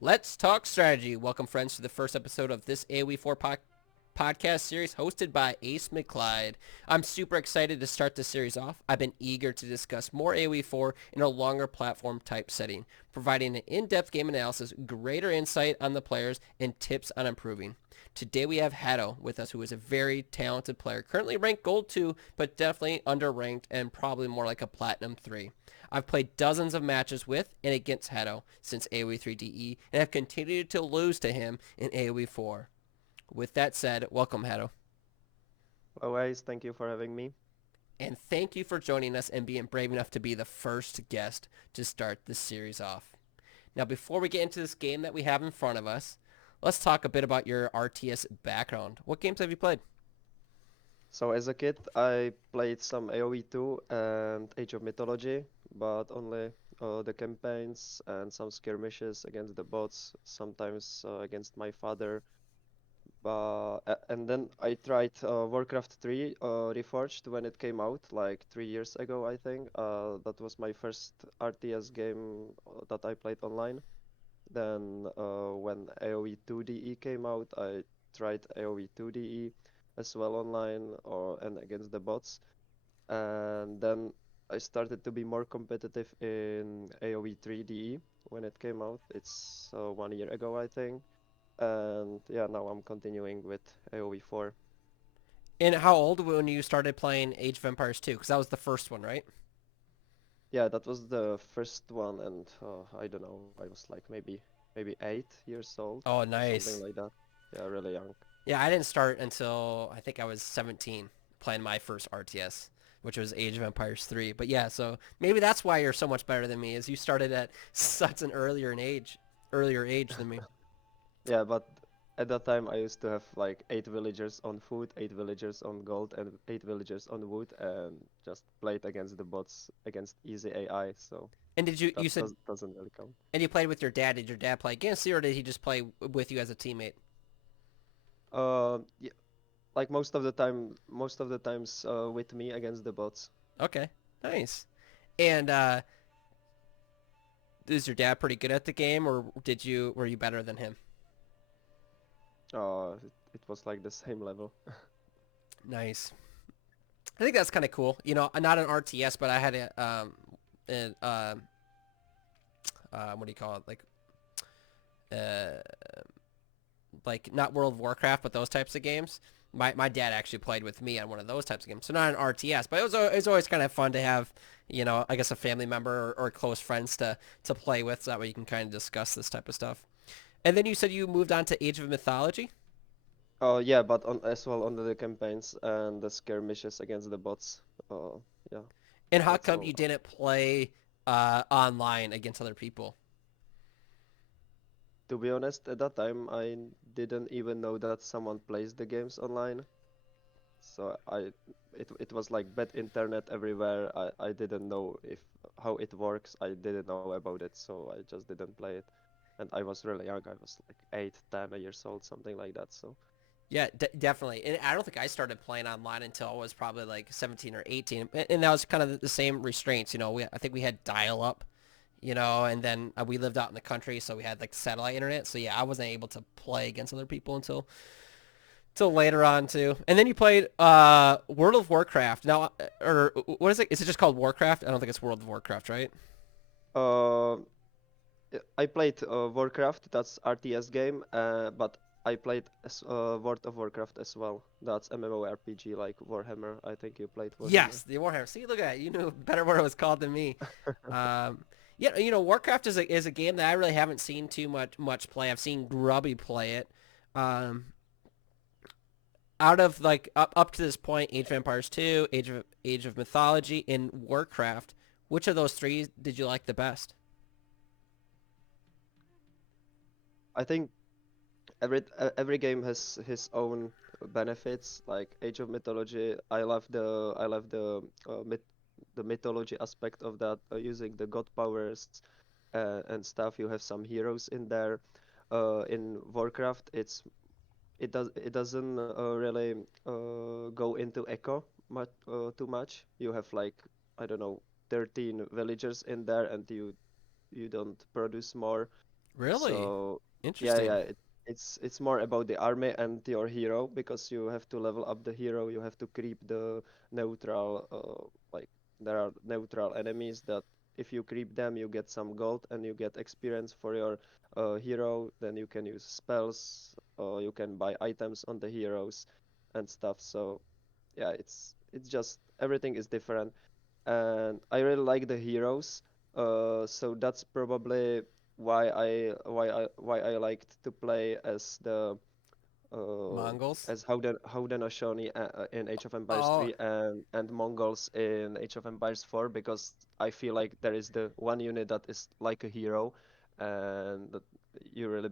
Let's talk strategy. Welcome, friends, to the first episode of this AoE4 podcast series hosted by Ace McClyde. I'm super excited to start this series off. I've been eager to discuss more AoE4 in a longer platform type setting, providing an in-depth game analysis, greater insight on the players, and tips on improving. Today we have HATTO with us, who is a very talented player, currently ranked Gold 2, but definitely underranked and probably more like a Platinum 3. I've played dozens of matches with and against HATTO since AoE 3DE and have continued to lose to him in AoE 4. With that said, welcome HATTO. Always, thank you for having me. And thank you for joining us and being brave enough to be the first guest to start this series off. Now, before we get into this game that we have in front of us, let's talk a bit about your RTS background. What games have you played? So as a kid, I played some AoE 2 and Age of Mythology, but only the campaigns and some skirmishes against the bots, sometimes against my father. And then I tried Warcraft 3 Reforged when it came out, like 3 years ago, I think. That was my first RTS game that I played online. Then when AoE 2DE came out, I tried AoE 2DE as well online or and against the bots. And then I started to be more competitive in AoE 3DE when it came out. It's 1 year ago, I think. And yeah, now I'm continuing with AoE 4. And how old when you started playing Age of Empires 2? Because that was the first one, right? Yeah, that was the first one, and I don't know, I was like maybe 8 years old, Oh, something nice. like that. Yeah, really young. Yeah, I didn't start until I think I was 17 playing my first RTS, which was Age of Empires 3. But yeah, so maybe that's why you're so much better than me, is you started at such an earlier age than me. Yeah, but at that time I used to have like 8 villagers on food, 8 villagers on gold, and 8 villagers on wood, and just played against the bots against easy AI. So And did you that you said doesn't really count. and you played with your dad? Did your dad play against you, or did he just play with you as a teammate? Yeah, like most of the times with me against the bots. Okay, nice. And is your dad pretty good at the game, or were you better than him? It was like the same level. Nice. I think that's kind of cool. You know, not an RTS, but I had an, what do you call it? Uh, like not World of Warcraft, but those types of games. My dad actually played with me on one of those types of games. So not an RTS, but it was always kind of fun to have, you know, I guess a family member or close friends to play with, so that way you can kind of discuss this type of stuff. And then you said you moved on to Age of Mythology. Oh yeah, but on as well on the campaigns and the skirmishes against the bots. Yeah, And how that's come all. you didn't play online against other people? To be honest, at that time I didn't even know that someone plays the games online. So it was like bad internet everywhere. I didn't know if how it works. I didn't know about it, so I just didn't play it. And I was really young. I was like 8, 10 years old, something like that. So Yeah, definitely. And I don't think I started playing online until I was probably like 17 or 18. And that was kind of the same restraints. You know, I think we had dial up, you know, and then we lived out in the country, so we had like satellite internet. So yeah, I wasn't able to play against other people until later on too. And then you played World of Warcraft. Now, or what is it? Is it just called Warcraft? I don't think it's World of Warcraft, right? uh, I played Warcraft. That's RTS game. But I played World of Warcraft as well. That's MMORPG like Warhammer. I think you played Warhammer. Yes, the Warhammer. See, look at that. You knew better what it was called than me. Yeah, you know, Warcraft is a game that I really haven't seen too much play. I've seen Grubby play it. Um, Out of like up to this point, Age of Empires 2, Age of Mythology, and Warcraft, which of those three did you like the best? I think every game has his own benefits. Like Age of Mythology, I love the mythology aspect of that, using the god powers and stuff. You have some heroes in there. In Warcraft, it doesn't really go into echo too much. You have like, I don't know, 13 villagers in there, and you don't produce more. Really? So yeah, Interesting. yeah, it's more about the army and your hero because you have to level up the hero. You have to creep the neutral, like there are neutral enemies that if you creep them, you get some gold and you get experience for your hero. Then you can use spells, or you can buy items on the heroes and stuff. So yeah, it's just everything is different, and I really like the heroes. So that's probably why I liked to play as the uh, Mongols? as Haudenosaunee in Age of Empires Oh, 3 and Mongols in Age of Empires 4, because I feel like there is the one unit that is like a hero, and that you really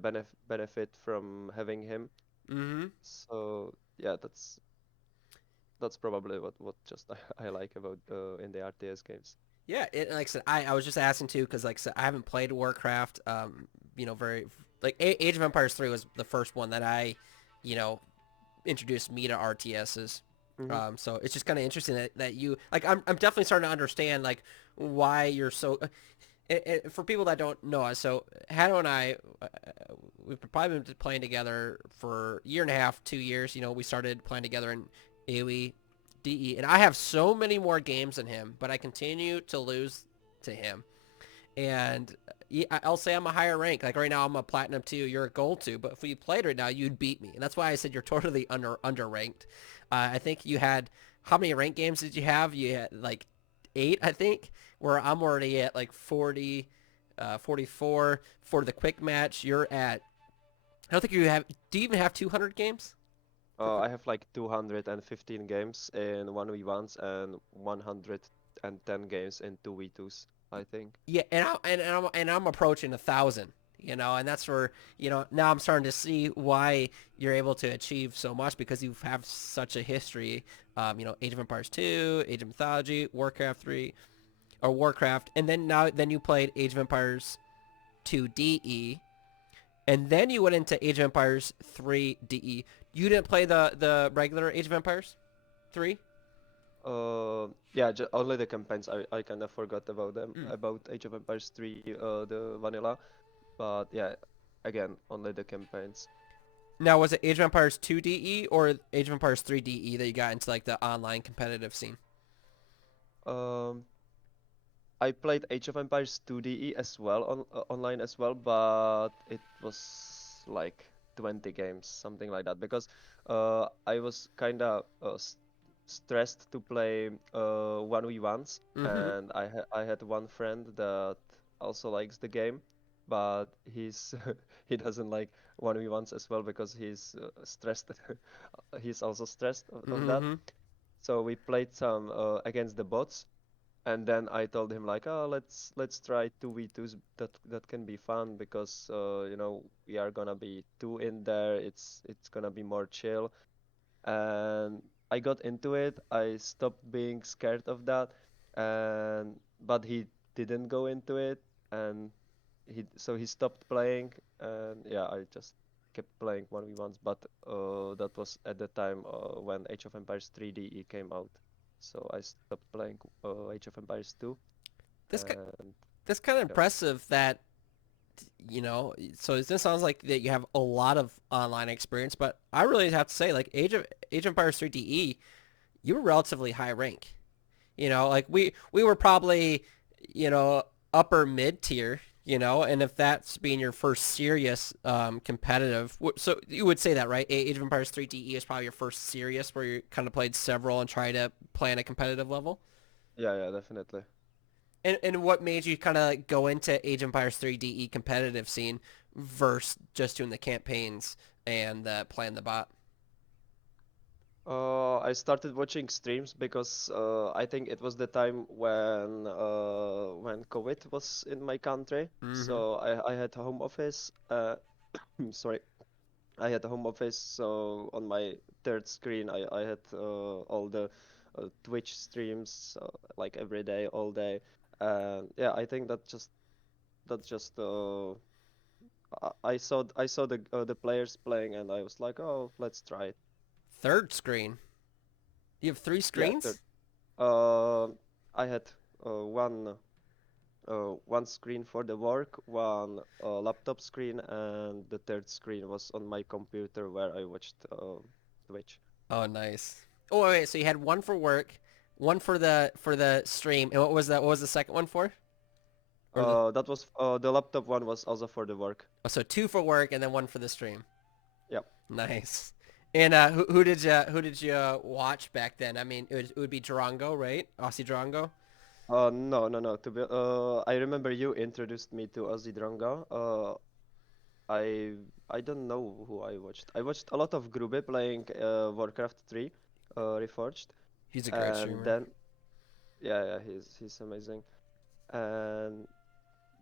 benefit from having him. mm-hmm. So yeah, that's probably what just I like about in the RTS games. Yeah, like I said, I was just asking too because like I said, I haven't played Warcraft. Very like Age of Empires 3 was the first one that you know, introduced me to RTSs. Hmm. So it's just kind of interesting that you like. I'm definitely starting to understand like why you're so. For people that don't know us, so Hatto and I, we've probably been playing together for a year and a half, 2 years. We started playing together in AoE, DE, and I have so many more games than him, but I continue to lose to him. And I'll say I'm a higher rank. Like right now, I'm a platinum 2. You're a gold 2. But if we played right now, you'd beat me, and that's why I said you're totally underranked. I think you had how many rank games did you have? You had like 8, I think. Where I'm already at like 40, 44 for the quick match. You're at. I don't think you have. Do you even have 200 games for quick? I have like 215 games in 1v1s and 110 games in 2v2s, I think. Yeah, and I'm approaching 1,000. And that's where now I'm starting to see why you're able to achieve so much because you have such a history. Age of Empires 2, Age of Mythology, Warcraft 3, or Warcraft, and then you played Age of Empires 2 DE, and then you went into Age of Empires 3 DE. You didn't play the regular Age of Empires 3? Yeah, only the campaigns. I kind of forgot about them, Mm. about Age of Empires 3, the vanilla. But yeah, again, only the campaigns. Now, was it Age of Empires 2 DE or Age of Empires 3 DE that you got into like the online competitive scene? Um, I played Age of Empires 2DE as well online as well, but it was like 20 games, something like that, because I was kind of stressed to play 1v1s, Mm-hmm. and I had one friend that also likes the game, but he's he doesn't like 1v1s as well because he's stressed. He's also stressed of that. Mm-hmm. So we played some against the bots, and then I told him like, oh, let's try 2v2s. That can be fun because we are gonna be two in there. It's gonna be more chill. And I got into it. I stopped being scared of that, and but he didn't go into it, and he stopped playing, and yeah, I just kept playing 1v1s. But that was at the time when Age of Empires 3DE came out, so I stopped playing Age of Empires 2, This and that's kind of yeah. impressive that So this sounds like that you have a lot of online experience, but I really have to say like Age of Empires 3 DE, you were relatively high rank. Like we were probably upper mid tier. And if that's being your first serious competitive, so you would say that, right? Age of Empires 3 DE is probably your first serious where you kind of played several and try to play on a competitive level. Yeah, yeah, definitely. And what made you kind of go into Age of Empires 3 DE competitive scene versus just doing the campaigns and playing the bot? I started watching streams because I think it was the time when COVID was in my country. Mm-hmm. So I had a home office. Sorry, I had a home office. So on my third screen, I had all the Twitch streams like every day, all day. And yeah, I think that just I saw the players playing, and I was like, oh, let's try it. Third screen. You have three Yeah, third. screens? Uh, I had one. one screen for the work, one laptop screen, and the third screen was on my computer where I watched Twitch. Oh, nice. Oh, wait. So you had one for work, one for the stream, and what was that? What was the second one for? Or the That was the laptop one was also for the work. oh, so two for work and then one for the stream. Yeah. Nice. And who did you watch back then? I mean, it would be Durango, right? Aussie Durango. No, no, no. I remember you introduced me to Ozzy Dronga. I I don't know who I watched. I watched a lot of Grube playing Warcraft 3, Reforged, He's a great and streamer. then yeah, he's amazing. And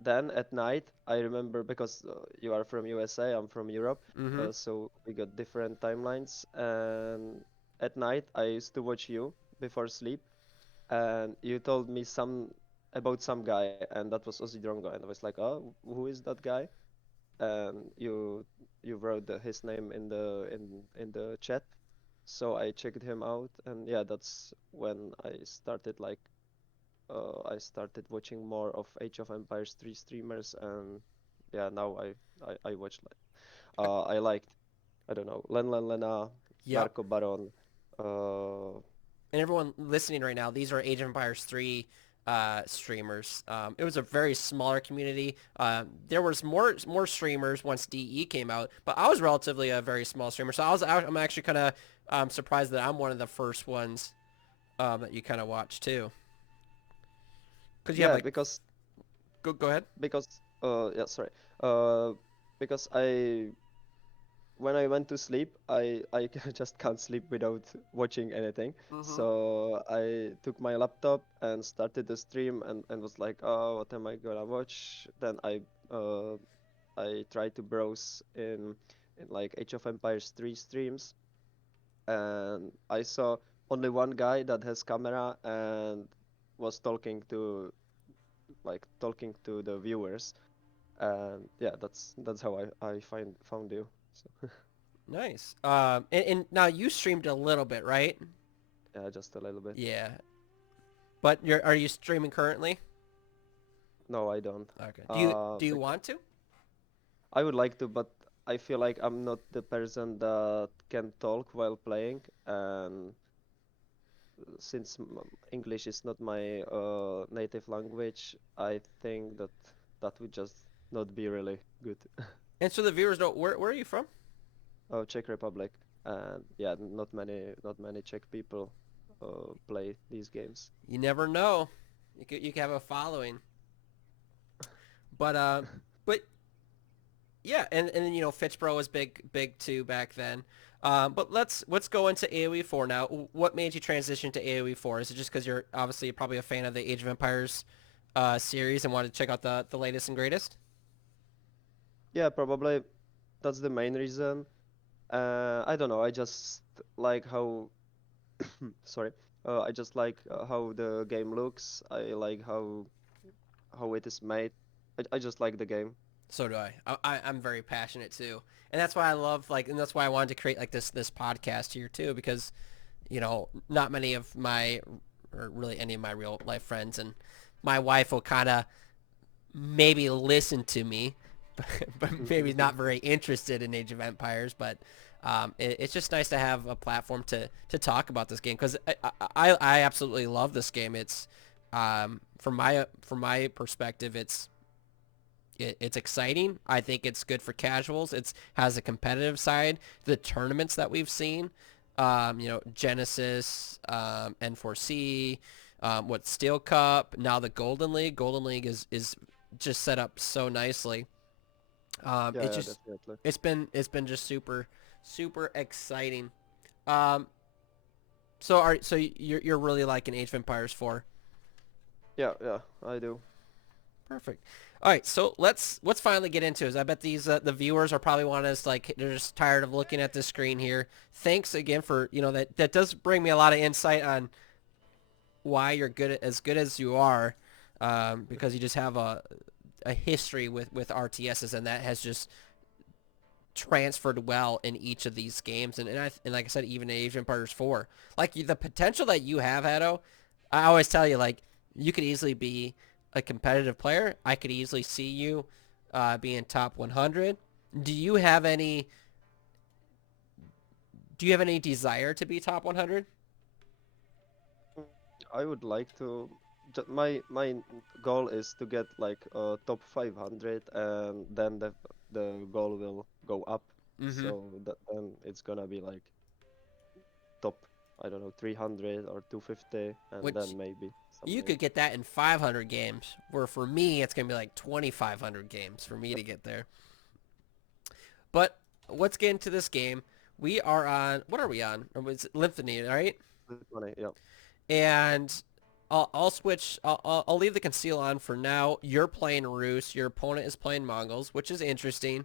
then at night, I remember because you are from USA, I'm from Europe, Mm-hmm. so we got different timelines. And at night, I used to watch you before sleep, and you told me some about some guy, and that was Ozzy Drongo, and I was like, oh, who is that guy? And you wrote his name in the chat, so I checked him out, and yeah, that's when I started watching more of Age of Empires 3 streamers, and yeah, now I watch like I liked, I don't know, Len Lena, Yep. Narco Baron, uh And everyone listening right now, these are Age of Empires 3 streamers. It was a very smaller community. There was more streamers once DE came out, but I was relatively a very small streamer. So I'm actually kind of surprised that I'm one of the first ones that you kind of watch too. Because you have yeah, like, go ahead. yeah, sorry. Uh because when I went to sleep, I just can't sleep without watching anything. Mm-hmm. So I took my laptop and started the stream, and was like, oh, what am I gonna watch? Then I tried to browse in like Age of Empires 3 streams, and I saw only one guy that has camera and was talking to the viewers. And yeah, that's how I found you. So Nice. And now you streamed a little bit, right? yeah, just a little bit. Yeah. But are you streaming currently? No, I don't. Okay. Do you Uh, want to? I would like to, but I feel like I'm not the person that can talk while playing, and since English is not my native language, I think that that would just not be really good. And so the viewers know where are you from? Oh, Czech Republic, and yeah, not many Czech people play these games. You never know. You could have a following. But but yeah, and then Fitchbro was big too back then. But let's go into AoE 4 now. What made you transition to AoE 4? Is it just because you're obviously probably a fan of the Age of Empires series and wanted to check out the latest and greatest? Yeah, probably that's the main reason. I don't know. I just like how sorry. I just like how the game looks. I like how it is made. I just like the game. So do I. I'm very passionate too, and that's why I love and that's why I wanted to create like this podcast here too, because not many of my or really any of my real life friends and my wife will kind of maybe listen to me, but maybe not very interested in Age of Empires. But it's just nice to have a platform to talk about this game because I absolutely love this game. It's from my perspective, it's exciting. I think it's good for casuals. It's has a competitive side. The tournaments that we've seen, Genesis, N4C, what Steel Cup, now the Golden League. Golden League is just set up so nicely. Yeah, It's yeah, just definitely. it's been just super exciting. Um, so you're really liking Age of Empires 4. Yeah, yeah, I do. Perfect. All right, so let's finally get into it. I bet these the viewers are probably want us like they're just tired of looking at the screen here. Thanks again for that does bring me a lot of insight on why you're good as you are, because you just have a history with RTSs and that has just transferred well in each of these games and like I said even in Age of Empires 4 like the potential that you have, Hatto. I always tell you like you could easily be a competitive player, I could easily see you being top 100. Do you have any Do you have any desire to be top 100? Mm, I would like to. My goal is to get like top 500, and then the goal will go up. Mm-hmm. So that then it's gonna be like top, I don't know, 300 or 250, and Which then maybe you something. could get that in 500 games. Where for me, it's gonna be like 2,500 games for me to get there. But let's get into this game. We are on. What are we on? It's Lymphony, right? With money, yeah. And I'll switch. I'll leave the conceal on for now. You're playing Rus. Your opponent is playing Mongols, which is interesting.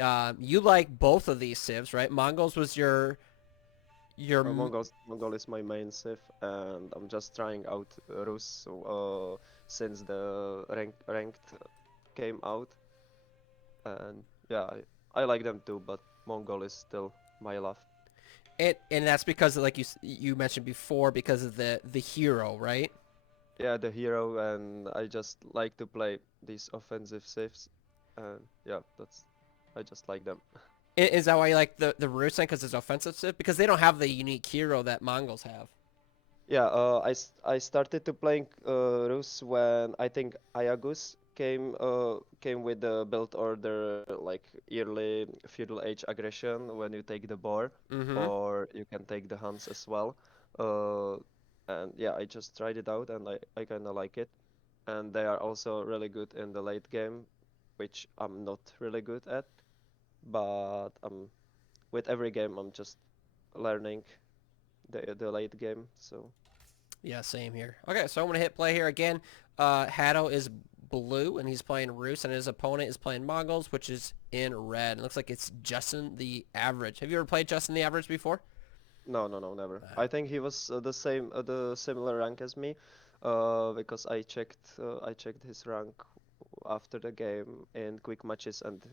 You like both of these civs, right? Mongols was your Mongol is my main civ, and I'm just trying out Rus since the ranked came out, and yeah, I like them too, but Mongol is still my love. and that's because like you mentioned before because of the hero, right? Yeah, the hero, and I just like to play these offensive civs, and yeah, I just like them. Is that why you like the Rus then? Because it's offensive civ? Because they don't have the unique hero that Mongols have. Yeah, I started to playing Rus when I think Ayagus came with the build order like yearly feudal age aggression when you take the boar, Mm-hmm. or you can take the Huns as well. Uh, and yeah, I just tried it out, and I kind of like it. And they are also really good in the late game, which I'm not really good at. But with every game I'm just learning the late game. So. Yeah, same here. Okay, so I'm gonna hit play here again. Hatto is blue and he's playing Rus, and his opponent is playing Mongols, which is in red. It looks like it's Justin the Average. Have you ever played Justin the Average before? No, no, no, never. Uh, I think he was the similar rank as me, because I checked his rank after the game in quick matches, and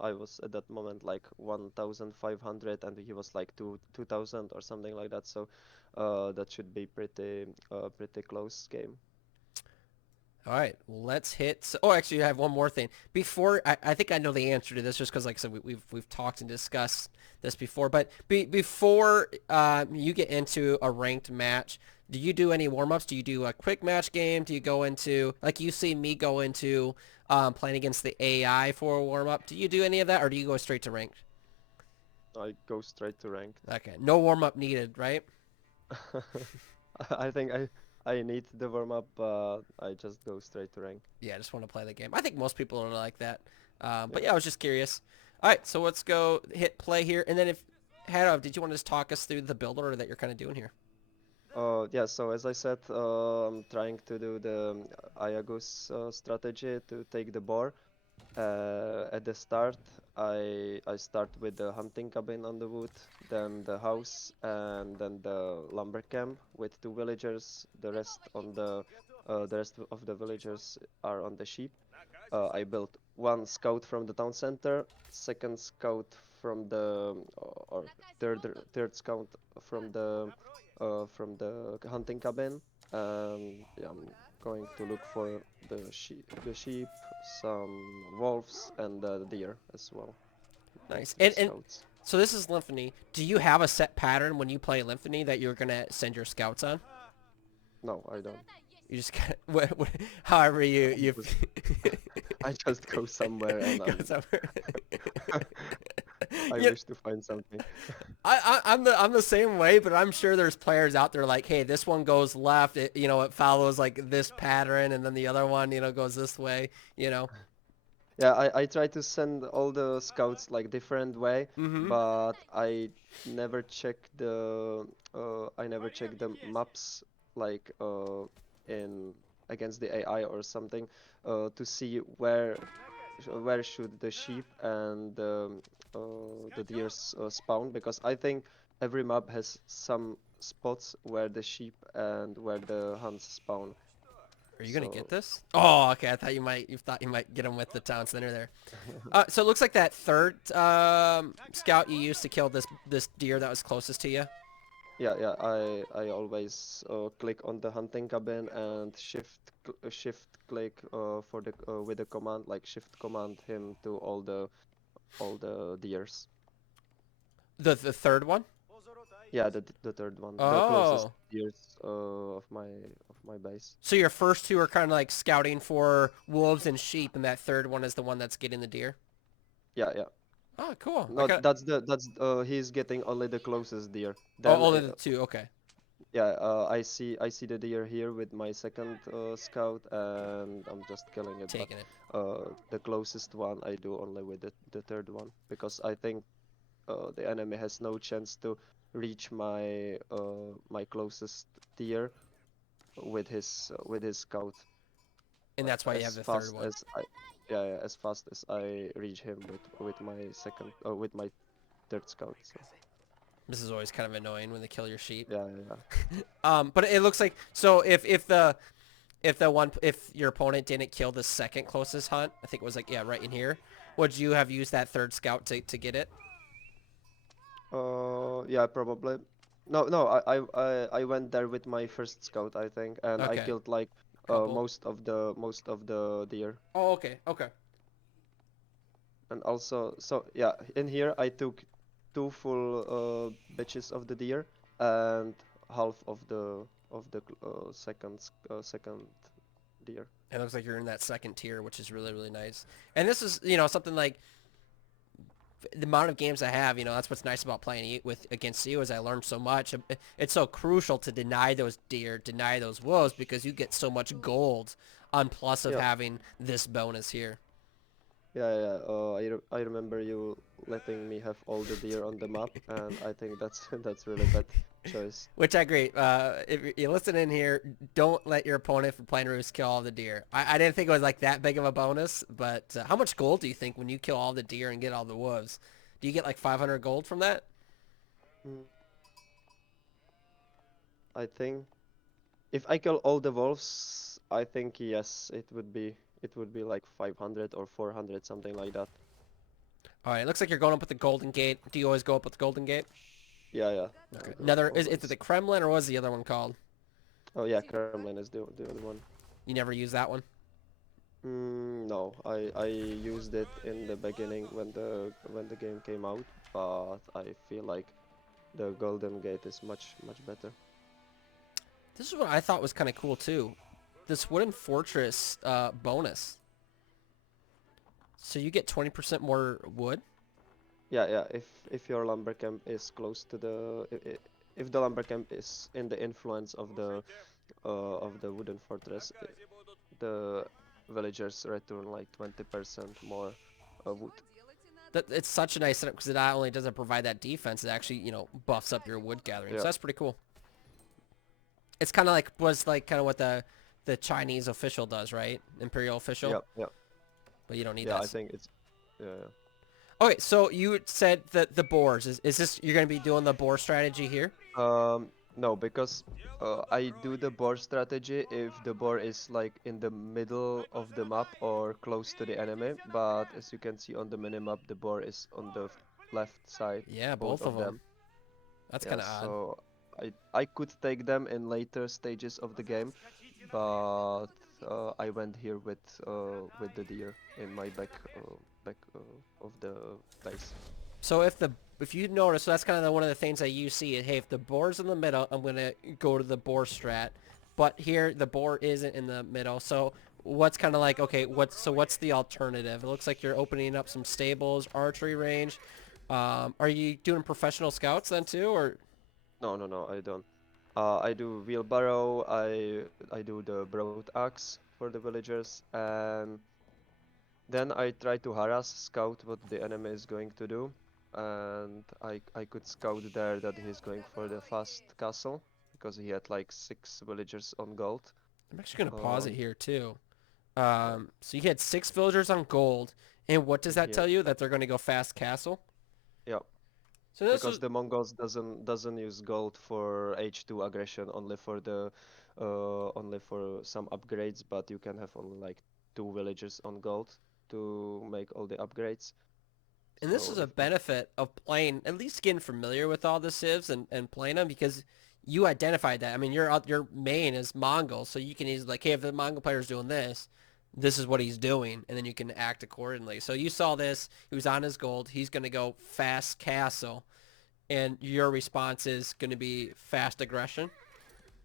I was at that moment like 1,500, and he was like 2,000 or something like that. So, that should be pretty close game. All right, let's hit. Oh, actually, I have one more thing. Before, I think I know the answer to this, just because, like I said, we've talked and discussed this before. But before you get into a ranked match, do you do any warm ups? Do you do a quick match game? Do you go into like you see me go into playing against the AI for a warm up? Do you do any of that, or do you go straight to ranked? I go straight to ranked. Okay, no warm up needed, right? I think I need the warm up, but I just go straight to rank. Yeah, I just want to play the game. I think most people are like that. But Yeah. yeah, I was just curious. All right, so let's go hit play here. And then if, Hadov, did you want to just talk us through the build order that you're kind of doing here? Yeah, so as I said, I'm trying to do the Ayagus strategy to take the boar. At the start, I start with the hunting cabin on the wood, then the house, and then the lumber camp with two villagers. The rest of the villagers are on the sheep. I built one scout from the town center, second scout from the or third scout from the hunting cabin, and yeah, I'm going to look for the sheep, some wolves, and the deer as well. Nice. The And scouts. so this is Lymphony. Do you have a set pattern when you play Lymphony that you're going to send your scouts on? No, I don't. You just however you Just- I just go somewhere and go somewhere. I Yeah, wish to find something. I'm the same way, but I'm sure there's players out there like, hey, this one goes left, it follows like this pattern, and then the other one, goes this way, you know. Yeah, I try to send all the scouts like different way, Mm-hmm. but I never check the maps like in against the AI or something, to see where should the sheep and the deers spawn, because I think every map has some spots where the sheep and where the hunts spawn. Are you gonna get So this? Oh, okay. I thought you might get him with the town center there. So it looks like that third scout you used to kill this deer that was closest to you. Yeah, yeah. I always click on the hunting cabin and shift click for the with the command like shift command him to all the deers. The third one? Yeah, the third one, the closest Oh. deers of my base. So your first two are kind of like scouting for wolves and sheep, and that third one is the one that's getting the deer? Yeah, yeah. Oh, cool. I No, got that's he's getting only the closest deer. Oh, Then only the two. Okay. yeah, I see the deer here with my second scout, and I'm just killing it. But Taking it. the closest one I do only with the third one because I think the enemy has no chance to reach my closest deer with his scout And that's why you have as the third fast one. as I yeah, yeah as fast as I reach him with my second with my third scout. So This is always kind of annoying when they kill your sheep. yeah, yeah, yeah. But it looks like so if your opponent didn't kill the second closest hunt, I think it was like yeah right in here. Would you have used that third scout to get it? Yeah, probably. No, no, I went there with my first scout, I think, and I Okay. killed like Couple. most of the deer. Oh, okay. Okay. And also, so yeah, in here I took two full batches of the deer and half of the second deer. It looks like you're in that second tier, which is really really nice. And this is something like the amount of games I have, that's what's nice about playing with against you is I learned so much. It's so crucial to deny those deer, deny those wolves because you get so much gold on plus of Yeah, having this bonus here. yeah, yeah. I remember you letting me have all the deer on the map, and I think that's that's really bad choice. Which I agree. If you listen in here, don't let your opponent for playing Roost kill all the deer. I didn't think it was like that big of a bonus, but how much gold do you think when you kill all the deer and get all the wolves? Do you get like 500 gold from that? Mm, I think if I kill all the wolves, I think yes, it would be like 500 or 400, something like that. All right, it looks like you're going up with the Golden Gate. Do you always go up with the Golden Gate? Yeah, yeah, Okay. go Another is it always. the Kremlin or what was the other one called? Oh yeah, Kremlin is the other one. You never use that one? No, I used it in the beginning when the game came out, but I feel like the Golden Gate is much better. This is what I thought was kind of cool too. This wooden fortress bonus. So you get 20% more wood. Yeah, yeah. If your lumber camp is close to the if the lumber camp is in the influence of the wooden fortress, the villagers return like 20% more wood. That it's such a nice setup because it not only doesn't provide that defense, it actually buffs up your wood gathering. So Yeah, that's pretty cool. It's kind of like was like kind of what the Chinese official does, right? Imperial official, yeah, yeah, but you don't need yeah. that. I think it's yeah, Okay, so you said that the boars is this you're gonna be doing the boar strategy here? yeah. No, because I do the boar strategy if the boar is like in the middle of the map or close to the enemy. But as you can see on the minimap, the boar is on the left side, Yeah, both both of of them. them. That's kind Yeah, of odd. so I could take them in later stages of the game, but I went here with the deer in my back of the base. So if you notice, so that's kind of one of the things that you see. Hey, if the boar's in the middle, I'm gonna go to the boar strat. But here the boar isn't in the middle. So what's kind of like okay? What's the alternative? It looks like you're opening up some stables, archery range. Are you doing professional scouts then too, or No, no, no, I don't. I do wheelbarrow. I do the broad axe for the villagers, and then I try to harass, scout what the enemy is going to do, and I could scout there that he's going for the fast castle because he had like 6 villagers on gold. I'm actually gonna pause it Um, here too. yeah, So you had 6 villagers on gold, and what does and that he had tell you? That they're gonna go fast castle. yeah, So this because is the Mongols doesn't use gold for H2 aggression, only for the only for some upgrades, but you can have only like 2 villagers on gold to make all the upgrades. And this So is a if benefit of playing, at least getting familiar with all the civs and playing them because you identified that. I mean, your main is Mongol, so you can easily like, hey, if the Mongol player's doing this, this is what he's doing, and then you can act accordingly. So you saw this. He was on his gold. He's going to go fast castle, and your response is going to be fast aggression.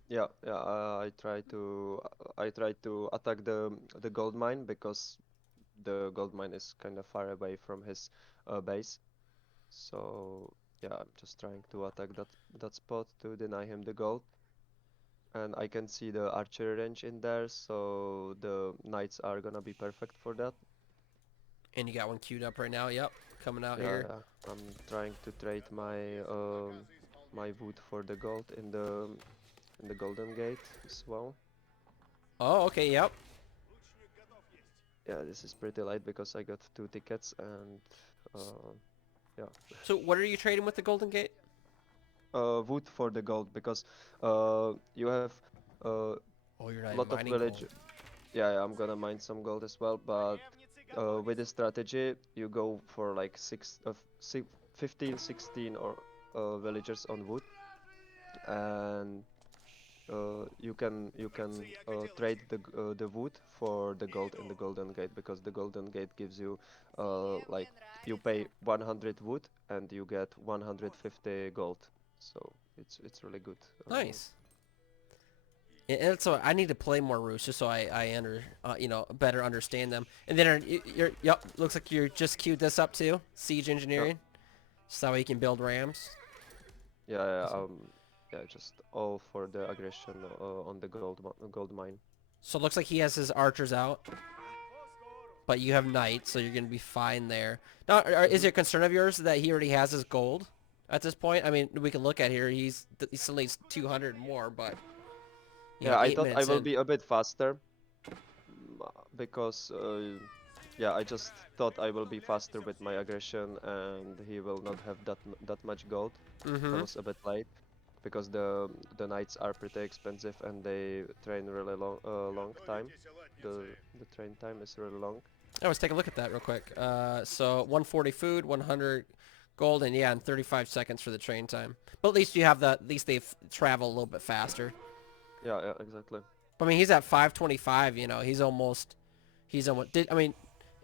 yeah, yeah, I try to attack the gold mine because the gold mine is kind of far away from his base. So yeah, I'm just trying to attack that spot to deny him the gold. And I can see the archery range in there, so the knights are gonna be perfect for that. And you got one queued up right now. Yep, coming out Yeah, here. yeah. I'm trying to trade my wood for the gold in the golden gate as well. Oh, okay, yep. Yeah, this is pretty light because I got 2 tickets and uh, yeah, So what are you trading with the Golden Gate? wood for the gold because you have a Oh, you're not even lot of mining village. gold. Yeah, yeah, I'm gonna mine some gold as well, but with this strategy, you go for like 15, 16 or villagers on wood, and you can trade the wood for the gold in the golden gate because the golden gate gives you like you pay 100 wood and you get 150 gold, so it's really good. Nice. And so I need to play more routes just so I better understand them. And then yep, looks like you're just queued this up too. Siege Yeah, engineering. So that way you can build rams. yeah, yeah, So, yeah, just all for the aggression on the gold mine. so it looks like he has his archers out, but you have knights, so you're gonna be fine there. Now, is Hmm. it a concern of yours that he already has his gold at this point? I mean, we can look at here. He still needs 200 more, but Yeah, I eight thought I minutes will in. be a bit faster because yeah, I just thought I will be faster with my aggression and he will not have that much gold. I Mm-hmm. was a bit late because the knights are pretty expensive and they train really long time. The train time is really long. Let's take a look at that real quick. So 140 food, 100 gold, and yeah, and 35 seconds for the train time. But at least they travel a little bit faster. Yeah, yeah, exactly. But I mean, he's at 525. I mean,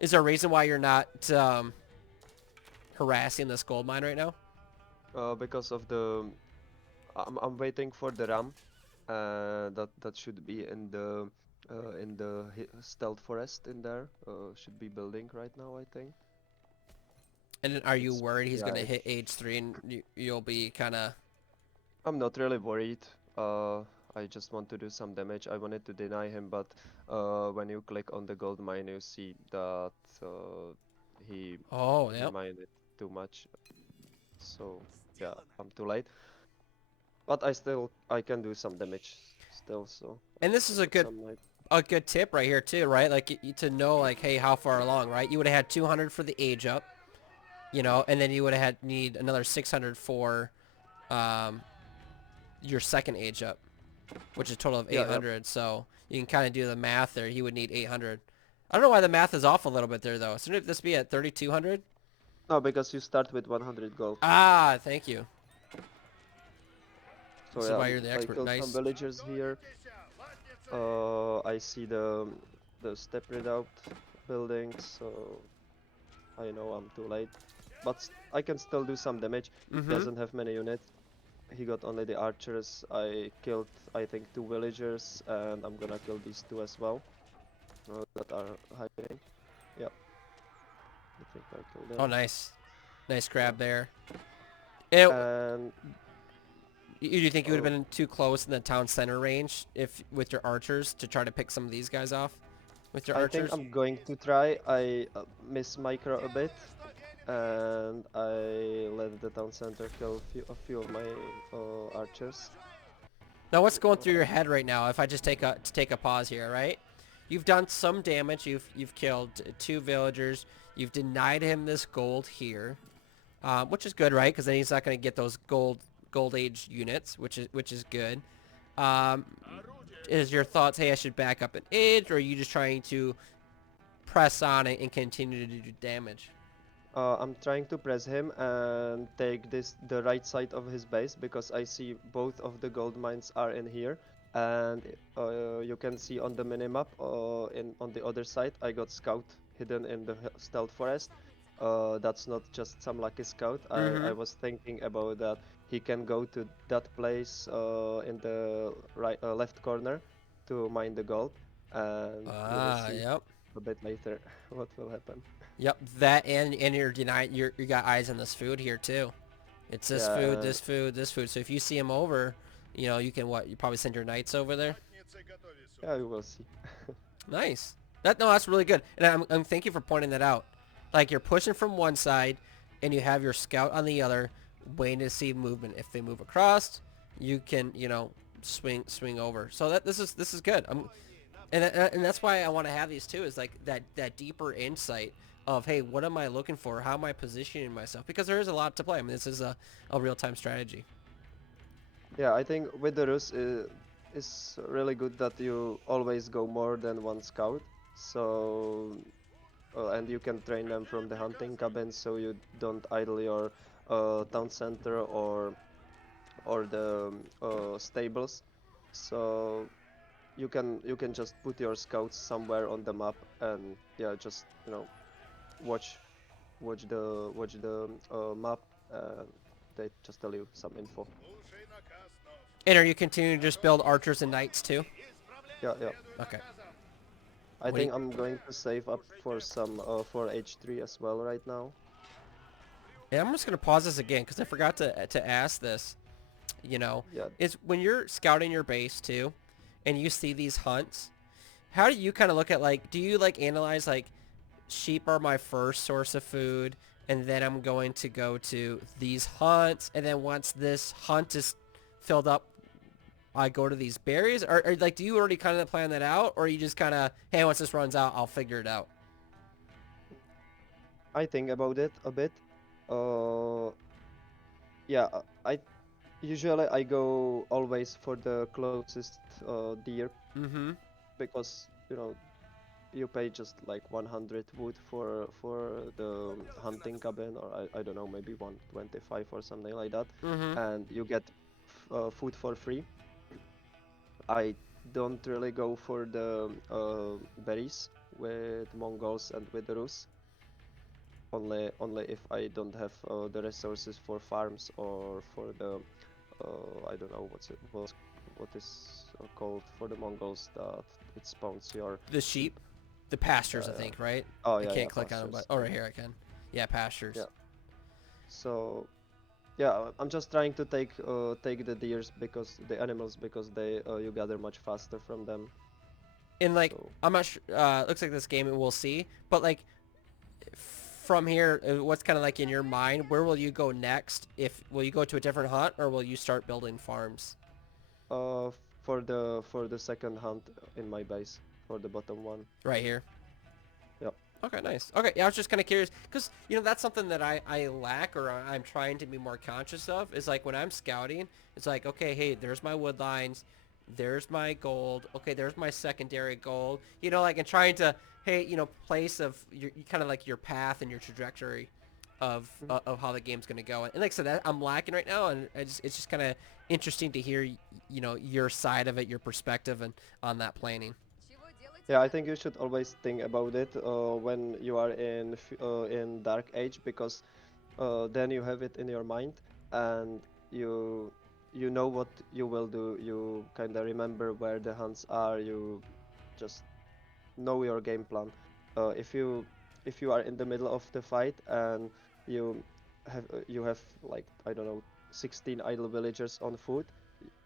is there a reason why you're not harassing this gold mine right now? Because of I'm waiting for the ram. That should be in the stealth forest in there. Should be building right now, I think. And then are you It's worried he's yeah. gonna hit age 3 and you'll be kind of? I'm not really worried. I just want to do some damage. I wanted to deny him, but when you click on the gold mine, you see that he Oh, he yep. mined it too much. So yeah, I'm too late. But I can do some damage still. So And this is I got some light. a good tip right here too, right? Like to know like, hey, how far along, right? You would have had 200 for the age up, and then you would have had need another 600 for um, your second age up, which is a total of Yeah, yeah. 800. So you can kind of do the math there. He would need 800. I don't know why the math is off a little bit there though. Shouldn't this be at 3,200? No, because you start with 100 gold. Ah, thank you. So This is yeah, why you're the I expert. killed some Nice. villagers here. I see the step redoubt buildings, so I know I'm too late. But I can still do some damage. He Mm-hmm. doesn't have many units. He got only the archers. I killed, I think, 2 villagers, and I'm gonna kill these 2 as well that are hiding. Yeah, I think I killed Oh, them. nice. Nice Yeah, grab there. It, and do you think you would have uh, been too close in the town center range if with your archers to try to pick some of these guys off with your I think archers? I'm going to try. I miss micro a bit, and I let the town center kill a few of my archers. Now, what's going through your Uh, head right now? If I just take a pause here, right? You've done some damage. You've killed 2 villagers. You've denied him this gold here, which is good, right? Because then he's not going to get those gold age units, which is good. Um, is your thoughts, hey, I should back up an age, or are you just trying to press on it and continue to do damage? I'm trying to press him and take the right side of his base because I see both of the gold mines are in here, and you can see on the minimap in on the other side I got scout hidden in the stealth forest. That's not just some lucky scout. I Mm-hmm. was thinking about that he can go to that place in the right left corner to mine the gold, and you will Ah, see yep. a bit later what will happen. Yep, that and you're denying you got eyes on this food here too. It's this food, Yeah, this food, this food. So if you see him over, you can what? You probably send your knights over there. yeah, you will see. Nice. That's really good. And I'm thank you for pointing that out. Like you're pushing from one side, and you have your scout on the other, waiting to see movement. If they move across, you can swing over. So this is good. And that's why I want to have these too. Is like that deeper insight of, hey, what am I looking for? How am I positioning myself? Because there is a lot to play. I mean, this is a real time strategy. Yeah, I think with the Rus it's really good that you always go more than one scout. So and you can train them from the hunting cabin, so you don't idle your town center or the stables. So you can just put your scouts somewhere on the map and yeah, just watch the map and they just tell you some info. And are you continuing to just build archers and knights too? Yeah, yeah. Okay. I What do you, think I'm going to save up for some for H3 as well right now. and I'm just gonna pause this again because I forgot to ask this. Yeah, Is when you're scouting your base too, and you see these hunts, how do you kind of look at, like, do you like analyze, like, sheep are my first source of food, and then I'm going to go to these hunts, and then once this hunt is filled up, I go to these berries? Or like, do you already kind of plan that out, or you just kind of, hey, once this runs out, I'll figure it out? I think about it a bit. Uh, yeah, I usually I go always for the closest deer Mm-hmm. because you pay just like 100 wood for the hunting cabin or I don't know maybe 125 or something like that, Mm-hmm. and you get food for free. I don't really go for the berries with Mongols and with the Rus. Only if I don't have the resources for farms or for the I don't know what is called for the Mongols that it spawns your The sheep. sheep, the pastures, I Yeah. think, right? Oh I yeah, can't yeah, click on them, but pastures. oh, right here I can. Yeah, Yeah. pastures. So yeah, I'm just trying to take the deers because the animals because they you gather much faster from them. And like, So I'm not sure. Looks like this game, and we'll see. But like, from here, what's kind of like in your mind? Where will you go next? If will you go to a different hunt, or will you start building farms uh for the second hunt in my base for the bottom one. right here? Yep. Okay, nice. Okay, yeah, I was just kind of curious because that's something that I lack, or I'm trying to be more conscious of. Is like when I'm scouting, it's like, okay, hey, there's my wood lines, there's my gold. Okay, there's my secondary gold. Like, and trying to, hey, place of your kind of like your path and your trajectory of Mhm. of how the game's gonna go. And like I said, that I'm lacking right now, and it's just kind of interesting to hear your side of it, your perspective, and on that planning. Yeah, I think you should always think about it when you are in Dark Age because then you have it in your mind and you know what you will do. You kind of remember where the hunts are. You just know your game plan. If you are in the middle of the fight and you you have like I don't know 16 idle villagers on foot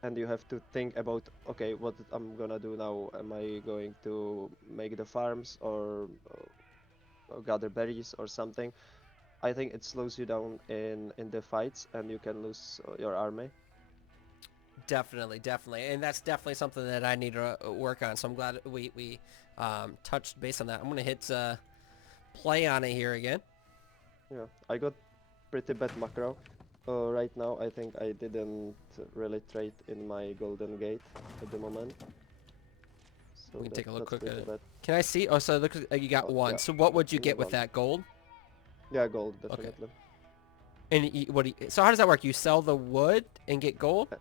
and you have to think about okay what I'm gonna do now. Am I going to make the farms or gather berries or something? I think it slows you down in the fights and you can lose your army. Definitely, definitely, and that's definitely something that I need to work on. So I'm glad we touched base on that. I'm gonna hit play on it here again. Yeah, I got pretty bad macro. Right now, I think I didn't really trade in my golden gate at the moment, We so can that take a look that's quick at pretty it. bad. Can I see? Oh, so it looks like you got Oh one. yeah, So what would you only get with one. that gold? Yeah, gold Okay. definitely. And so how does that work? You sell the wood and get gold? Uh,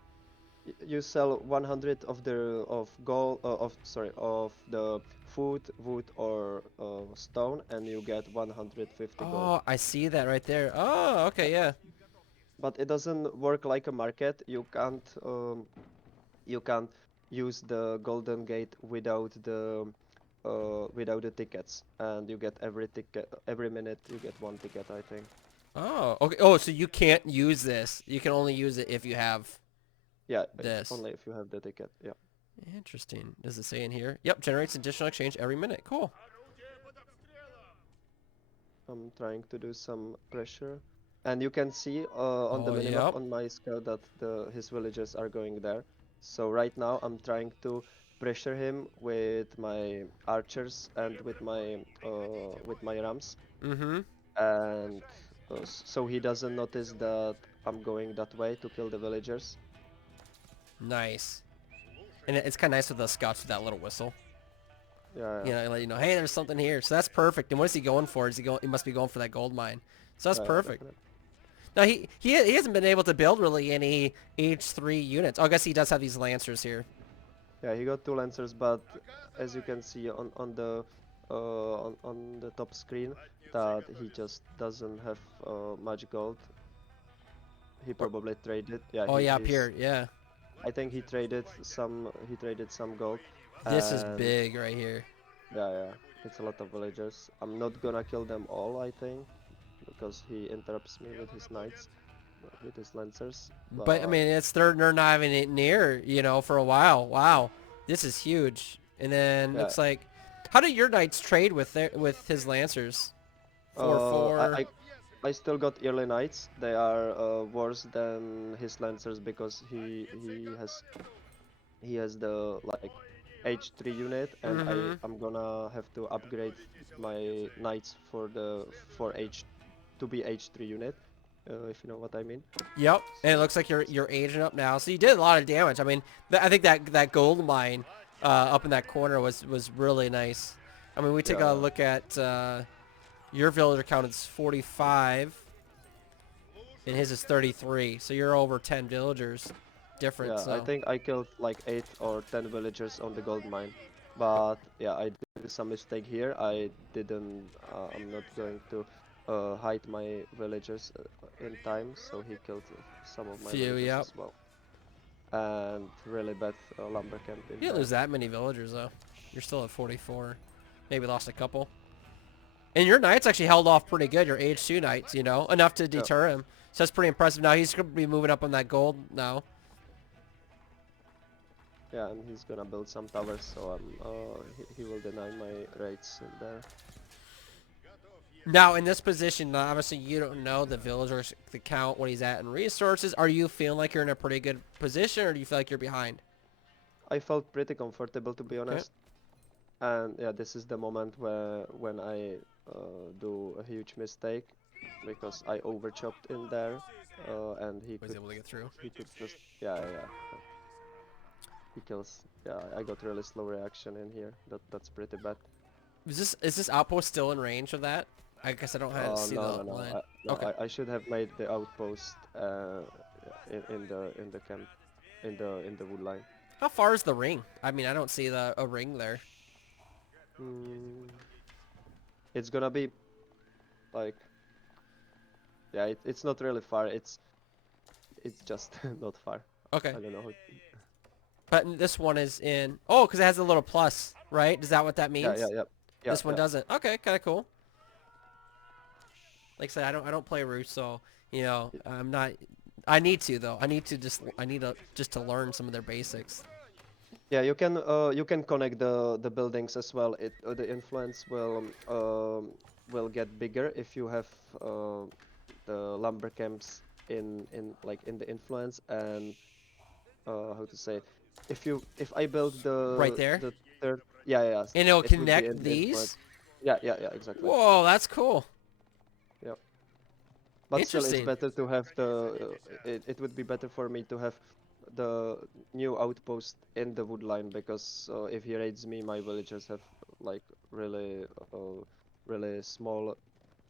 You sell 100 of the of gold of sorry of the food, wood or stone, and you get 150 gold. Oh, I see that right there. Oh, Yeah. okay, yeah. But it doesn't work like a market. You can't use the golden gate without the tickets, and you get every ticket every minute. You get one ticket, I think. Oh, okay. Oh, so you can't use this. You can only use it if you have Yeah, this. only if you have the ticket. Yeah. Interesting. Does it say in here? Yep, generates additional exchange every minute. Cool. I'm trying to do some pressure. And you can see on the Oh, minimap yep. on my scale that his villagers are going there. So right now I'm trying to pressure him with my archers and with my rams, Mm-hmm. and so he doesn't notice that I'm going that way to kill the villagers. Nice. And it's kind of nice with the scouts with that little whistle. Yeah, You yeah, know, let you know, hey, there's something here. So that's perfect. And what is he going for? Is he going? He must be going for that gold mine. So that's yeah, yeah, perfect. definitely. Now he hasn't been able to build really any H3 units. Oh, I guess he does have these lancers here. Yeah, he got two lancers, but as you can see on the top screen, that he just doesn't have much gold. He Or, probably traded. Yeah, oh yeah, up here. Yeah. I think he traded some gold, This is and big right here. yeah, yeah, it's a lot of villagers. I'm not gonna kill them all, I think, because he interrupts me with his knights, with his lancers. But I But mean, they're not even near, you know, for a while. Wow, this is huge. And then yeah, looks like, how do your knights trade with his lancers? Four uh, I, four. I I still got early knights. They are worse than his lancers because he has the like H3 unit, and Mm-hmm. I'm gonna have to upgrade my knights for H to be H3 unit, if you know what I mean. Yep. And it So looks like you're aging up now. So you did a lot of damage. I mean, I think that gold mine up in that corner was really nice. I mean, we take yeah, a yeah, look at your villager count is 45, and his is 33. So you're over 10 villagers different. yeah. I So think I killed like 8 or 10 villagers on the gold mine, but yeah, I did some mistake here. I didn't. I'm not going to hide my villagers in time, so he killed some of my few, villagers yep. as well. And really bad lumber camp in You didn't there. lose that many villagers though. You're still at 44. Maybe lost a couple. And your knights actually held off pretty good. Your H2 knights, you know, enough to Yeah, deter him. So that's pretty impressive. Now he's gonna be moving up on that gold now. yeah, and he's gonna build some towers, so he will deny my raids in there. Now in this position, obviously you don't know the villagers, the count, what he's at in resources. Are you feeling like you're in a pretty good position, or do you feel like you're behind? I felt pretty comfortable to be Okay. honest, and yeah, this is the moment where when I do a huge mistake because I overchopped in there, and Was able to get through. he could just yeah, yeah, yeah. He kills. Yeah, I got really slow reaction in here. That's pretty bad. Is this outpost still in range of that? I guess I don't have to see No, the no, no. line. No, Okay. I should have made the outpost in the camp in the wood line. How far is the ring? I mean, I don't see a ring there. Mm, it's gonna be like yeah, it's not really far. It's just not far. Okay. I don't know. But this one is in. Oh, because it has a little plus, right? Is that what that Yeah, yeah, means? yeah, yeah, This one yeah. doesn't. Okay, kind of cool. Like I said, I don't play Roost, so you know I'm not. I need to though. I need to just to learn some of their basics. Yeah, you can connect the buildings as well. The influence will get bigger if you have the lumber camps in like in the influence, and how to say, if I build Right there, the third, yeah, yeah, and it'll it would be connect in the influence. these. Yeah, yeah, yeah, exactly. Whoa, that's cool. Yeah, but still, it's Interesting. better to have it would be better for me to have the new outpost in the wood line because if he raids me, my villagers have like really really small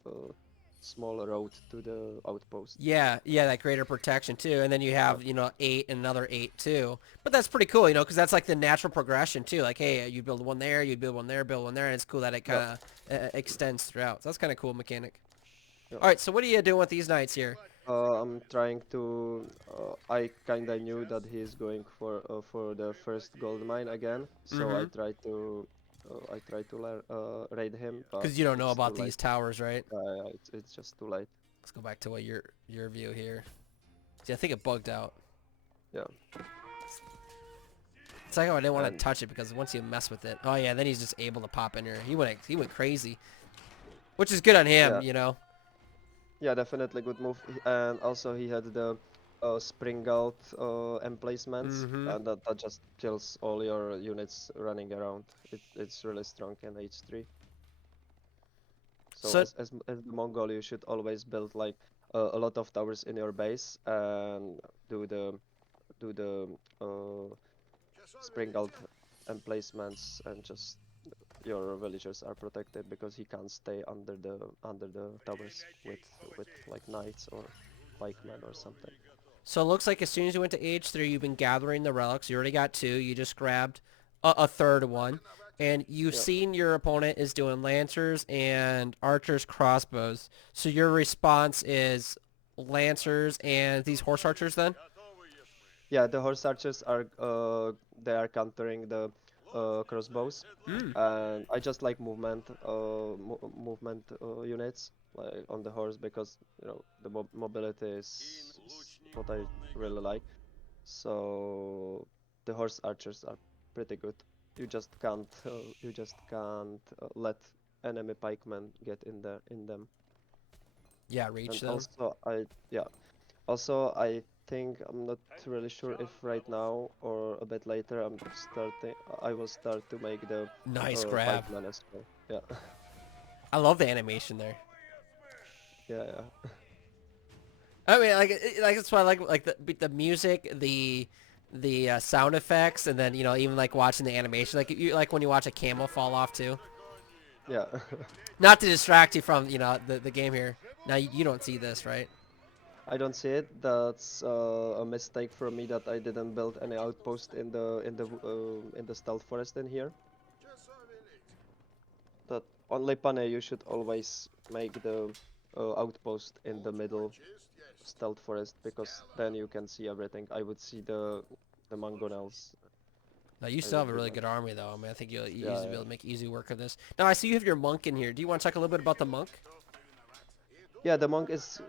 uh, small road to the outpost. Yeah, yeah, that greater protection too, and then you Yeah, have 8 and another 8 too. But that's pretty cool, because that's like the natural progression too. Like, hey, you build one there, you build one there, build one there, and it's cool that it yeah, kind of extends throughout. So that's kind of cool mechanic. yeah. All right, so what are you doing with these knights here? I'm trying to. I kinda knew that he's going for the first gold mine again, so Mm-hmm. I try to raid him, but Because you don't know it's too about late. these towers, right? It's just too late. Let's go back to what your view here. See, I think it bugged out. Yeah, It's like, oh, I didn't want to and touch it because once you mess with it, oh yeah, then he's just able to pop in here. He went crazy, which is good on yeah, him. yeah, definitely good move. And also he had the spring out emplacements, Mm-hmm. and that just kills all your units running around. It's really strong in H3. So So as the Mongol, you should always build like a lot of towers in your base and do the do the spring out emplacements, and just your villagers are protected because he can't stay under the towers with like knights or pikemen or something. So it looks like as soon as you went to H3, you've been gathering the relics. You already got 2. You just grabbed a third one. And you've Yeah. seen your opponent is doing Lancers and Archers crossbows. So your response is Lancers and these Horse Archers then? Yeah, the horse archers are they are countering the crossbows, Mm. and I just like movement units like on the horse, because the mobility is what I really like. So the horse archers are pretty good. You just can't let enemy pikemen get in them. Yeah, And reach them. also I think I'm not really sure if right now or a bit later I will start to make the Nice grab. pikemen as well. Yeah. I love the animation there. Yeah, yeah. I mean, like that's why I like the music, the sound effects, and then even like watching the animation. Like you like when you watch a camel fall off too. Yeah. Not to distract you from the game here. Now you don't see this, right? I don't see it. That's a mistake from me that I didn't build any outpost in the stealth forest in here. That on Lepane you should always make the outpost in the middle stealth forest, because then you can see everything. I would see the mangonels. Now you I still have would a do really that. good army though. I mean, I think you'll Yeah, easily be yeah. able to make easy work of this. Now I see you have your monk in here. Do you want to talk a little bit about the monk? Yeah, the monk is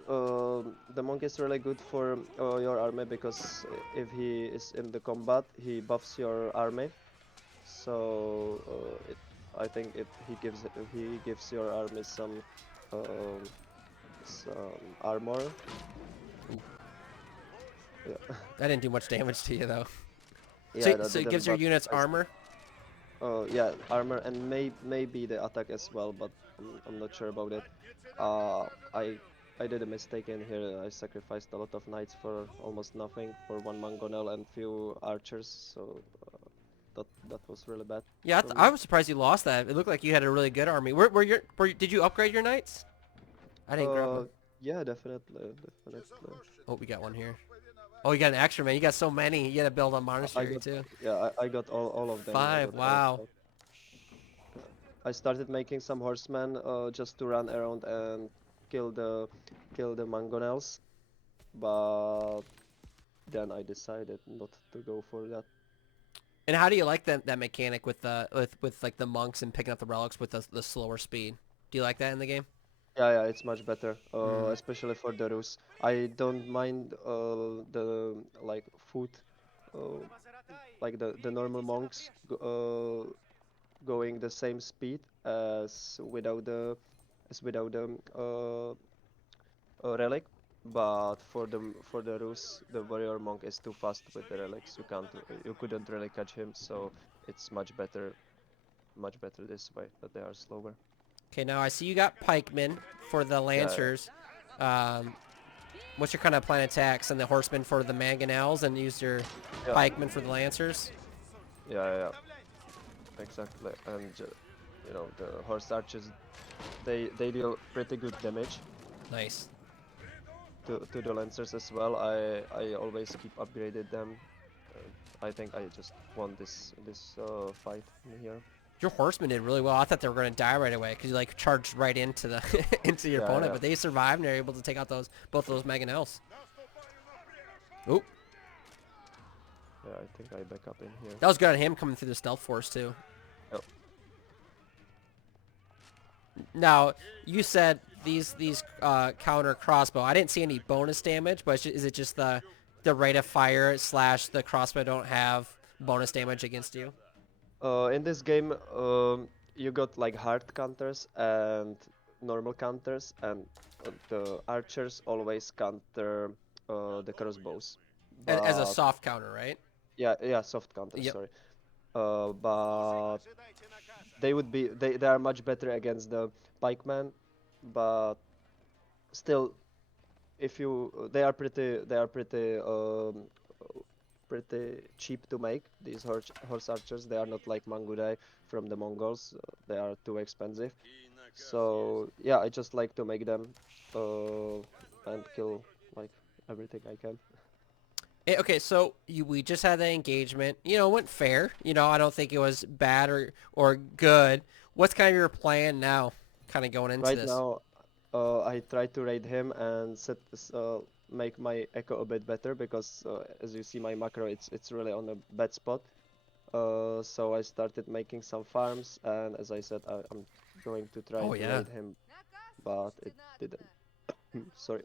really good for your army, because if he is in the combat, he buffs your army. So I think he gives your army um, some armor. Ooh, Yeah, that didn't do much damage to you though. So yeah, that so it didn't, gives your but units I armor. yeah, armor, and maybe the attack as well, but I'm not sure about it. Uh, I I did a mistake in here. I sacrificed a lot of knights for almost nothing, for one mangonel and few archers, so that was really bad Yeah, from I me. was surprised you lost that. It looked like you had a really good army. Did you upgrade your knights? I didn't grab Uh, one. yeah, definitely. Oh, we got one here. Oh, you got an extra man. You got so many. You got to build a I monastery got too. yeah, I got all of them. I 5. got all Wow. 5. Yeah. I started making some horsemen just to run around and kill the kill the mangonels, but then I decided not to go for that. And how do you like that mechanic with with like the monks and picking up the relics with the slower speed? Do you like that in the game? Yeah, yeah, it's much better, Mm. especially for the Rus. I don't mind the like food, uh, like the normal monks going the same speed as without the relic, but for the Rus, the warrior monk is too fast with the relics. You couldn't really catch him, so it's much better this way, that they are slower. Okay, now I see you got pikemen for the Yeah, lancers. Um, what's your kind of plan attacks and the horsemen for the mangonels and use your yeah, pikemen for the lancers? yeah, yeah, yeah, exactly. And the horse archers, they deal pretty good damage. Nice. To the Lancers as well. I always keep upgraded them. I think I just won this fight in here. Your horsemen did really well. I thought they were going to die right away because you like charged right into the into your Yeah, opponent, yeah, but they survived and they're able to take out both of those mangonels. Oop, yeah. I think I back up in here. that was good on him coming through the stealth force too. Oh, Now you said these counter crossbow. I didn't see any bonus damage, but is it just the rate of fire slash the crossbow don't have bonus damage against you? in this game, you got like hard counters and normal counters, and the archers always counter the crossbows. As a But soft counter, right? yeah, yeah, soft counters. Yep. Sorry. But they are much better against the pikemen, but still, if you they are pretty cheap to make, these horse archers. They are not like Mangudai from the Mongols. They are too expensive. So yeah, I just like to make them and kill like everything I can. Okay, so we just had that engagement. It went fair. I don't think it was bad or good. What's kind of your plan now, kind of going into Right this? now, I try to raid him and make my echo a bit better because as you see my macro, it's really on a bad spot. So I started making some farms, and as I said, I'm going to try Oh to yeah. raid him, but it didn't. Sorry.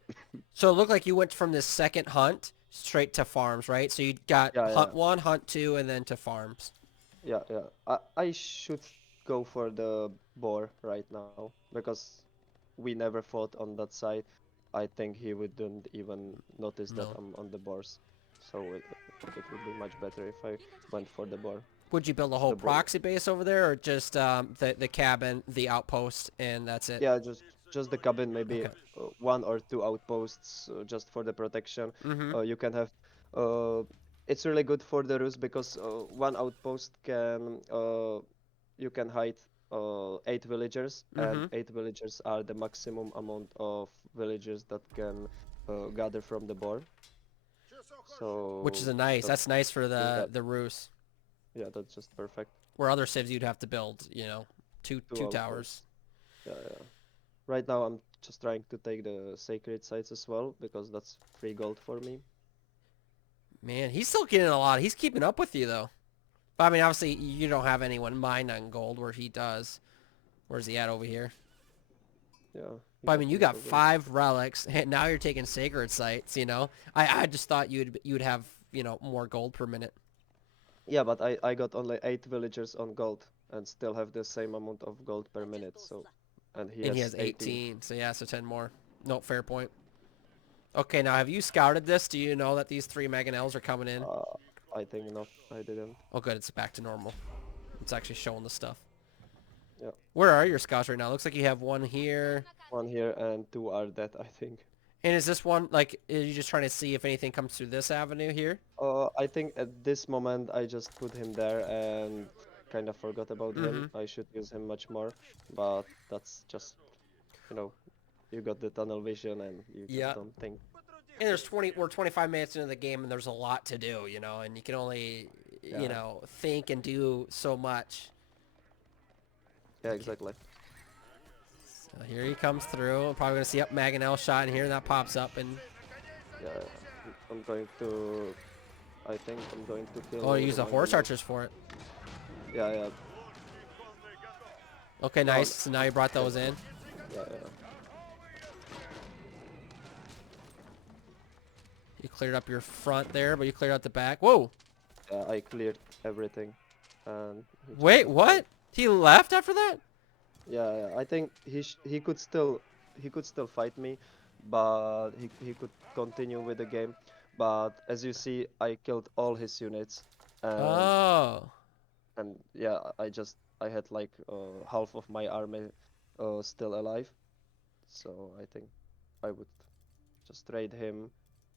So it looked like you went from this second hunt straight to farms, right? So you got Yeah, yeah, hunt one, hunt two, and then to farms. yeah, yeah. I should go for the boar right now because we never fought on that side. I think he wouldn't even notice that No. I'm on the boars, so it would be much better if I went for the boar. Would you build a whole The boar. proxy base over there, or just the cabin, the outpost, and that's it? Yeah, just the cabin, maybe Okay. one or two outposts just for the protection. Mm-hmm. You can have. Uh, it's really good for the Rus because one outpost can you can hide 8 villagers, and Mm-hmm. 8 villagers are the maximum amount of villagers that can gather from the boar. Which is So a nice. that's That's nice for yeah, the roost. yeah, that's just perfect. Where other civs you'd have to build, two Two two towers. outposts. Yeah, yeah. Right now I'm just trying to take the sacred sites as well because that's free gold for me. Man, he's still getting a lot. He's keeping up with you though. But I mean, obviously you don't have anyone mined on gold where he does. Where's he at over here? Yeah, he But I got mean, you me got so good. 5 relics, and now you're taking sacred sites. I just thought you'd have more gold per minute, Yeah, but I got only 8 villagers on gold and still have the same amount of gold per minute. So, and he and he has has 18. 18. So yeah, so 10 more. No, fair point. Okay, now have you scouted this? Do you know that these 3 mangonels are coming in? Uh, I think not. I didn't. Oh, good, it's back to normal. It's actually showing the stuff. Yeah, Where are your scouts right now? Looks like you have one here. one here and two are dead, I think. And is this one, like, are you just trying to see if anything comes through this avenue here? I think at this moment I just put him there and kind of forgot about him. Mm-hmm. I should use him much more, but that's just, you know, you got the tunnel vision and you just Yeah. don't think. And we're 25 minutes into the game and there's a lot to do, and you can only, Yeah, think and do so much. yeah, Okay. exactly. So here he comes through. I'm probably going to see up Mangonel shot in here and that pops up and, Yeah, I'm going to. I think I'm going to oh, kill use the the horse mangonels. archers for it. Yeah, yeah, Okay, no, nice. So now you brought those in. yeah, yeah. You cleared up your front there, but you cleared out the back. Whoa. Yeah, I cleared everything, and he just Wait, got killed. what? He left after that? Yeah, yeah. I think he could still fight me, but he could continue with the game. But as you see, I killed all his units, and Oh. yeah, I had like half of my army still alive. So I think I would just raid him,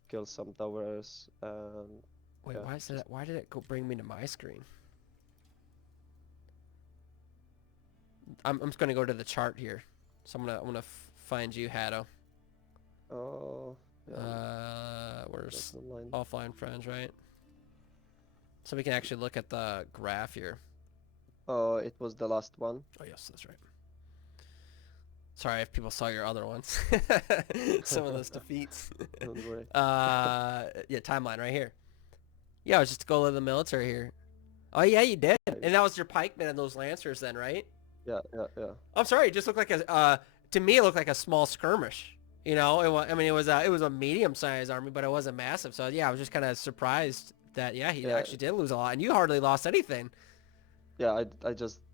kill some towers, and Wait, yeah, just why did it go bring me to my screen? I'm just gonna go to the chart here. So I'm gonna find you, Hatto. just There's online. offline friends, right? So we can actually look at the graph here. It was the last one. Oh yes, that's right. Sorry if people saw your other ones. Some of those defeats. Don't worry. Yeah, timeline right here. Yeah, I was just a goal of the military here. Oh yeah, you did. I, And that was your pikemen and those lancers then, right? yeah, yeah, yeah. I'm sorry, it just looked like a to me it looked like a small skirmish. You know, it was, I mean it was a medium-sized army, but it wasn't massive. So yeah, I was just kind of surprised that yeah, he Yeah, actually did lose a lot and you hardly lost anything. yeah.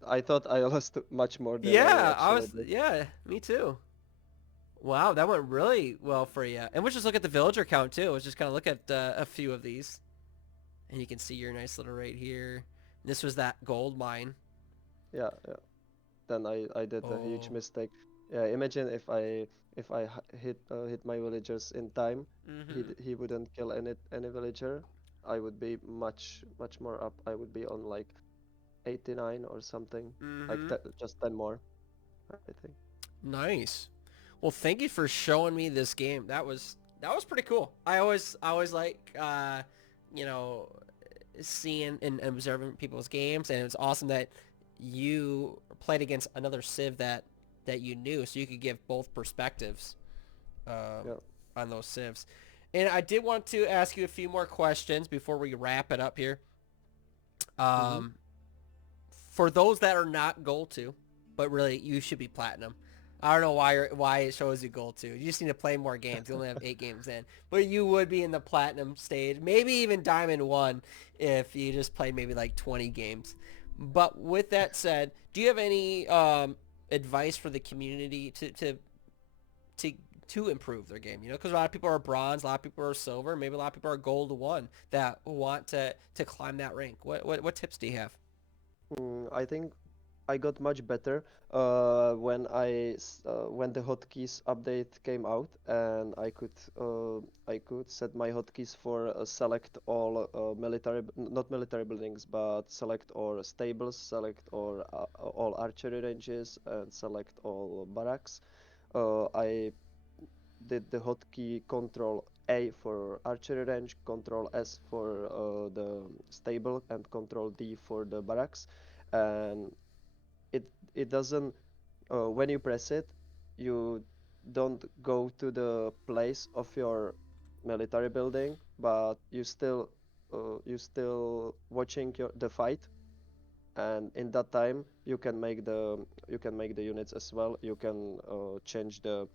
I thought I lost much more than I Yeah, I actually was did. yeah, me too. Wow, that went really well for you. And we'll just look at the villager count too. Let's just kind of look at a few of these. And you can see your nice little right here. This was that gold mine. Yeah, yeah. Then I did a huge Oh. mistake. Yeah, imagine if I hit my villagers in time, Mm-hmm. he wouldn't kill any villager. I would be much more up. I would be on like 89 or something, like Mm-hmm. just 10 more, I think. Nice. Well, thank you for showing me this game. That was pretty cool. I always like you know, seeing and observing people's games, and it was awesome that you played against another Civ that you knew, so you could give both perspectives um, Yeah. on those Civs. And I did want to ask you a few more questions before we wrap it up here. Mm-hmm. Um, for those that are not gold 2, but really you should be platinum. I don't know why it shows you gold 2. You just need to play more games. You only have 8 games in. But you would be in the platinum stage, maybe even diamond 1 if you just played maybe like 20 games. But with that said, do you have any advice for the community to to improve their game? You know, because a lot of people are bronze, a lot of people are silver, maybe a lot of people are gold 1 that want to climb that rank. What tips do you have? I think I got much better when the hotkeys update came out, and I could set my hotkeys for select all not military buildings, but select all stables, select all archery ranges, and select all barracks. I did the hotkey Control A for archery range, Control S for the stable, and Control D for the barracks, and it it doesn't when you press it, you don't go to the place of your military building, but you still watching the fight, and in that time you can make the units as well. You can change the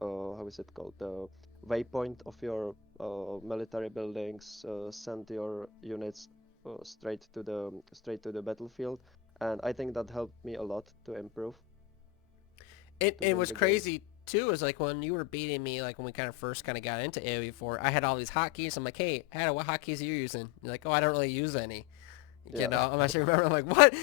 how is it called, the waypoint of your military buildings, send your units straight to the battlefield, and I think that helped me a lot to improve to It win was the game. crazy too is like when you were beating me, like when we kind of first kind of got into AoE4, I had all these hotkeys. I'm like, hey, Hannah, what hotkeys are you using? You're like, oh, I don't really use any. You Yeah. know, I'm not sure. Remember, I'm like, what?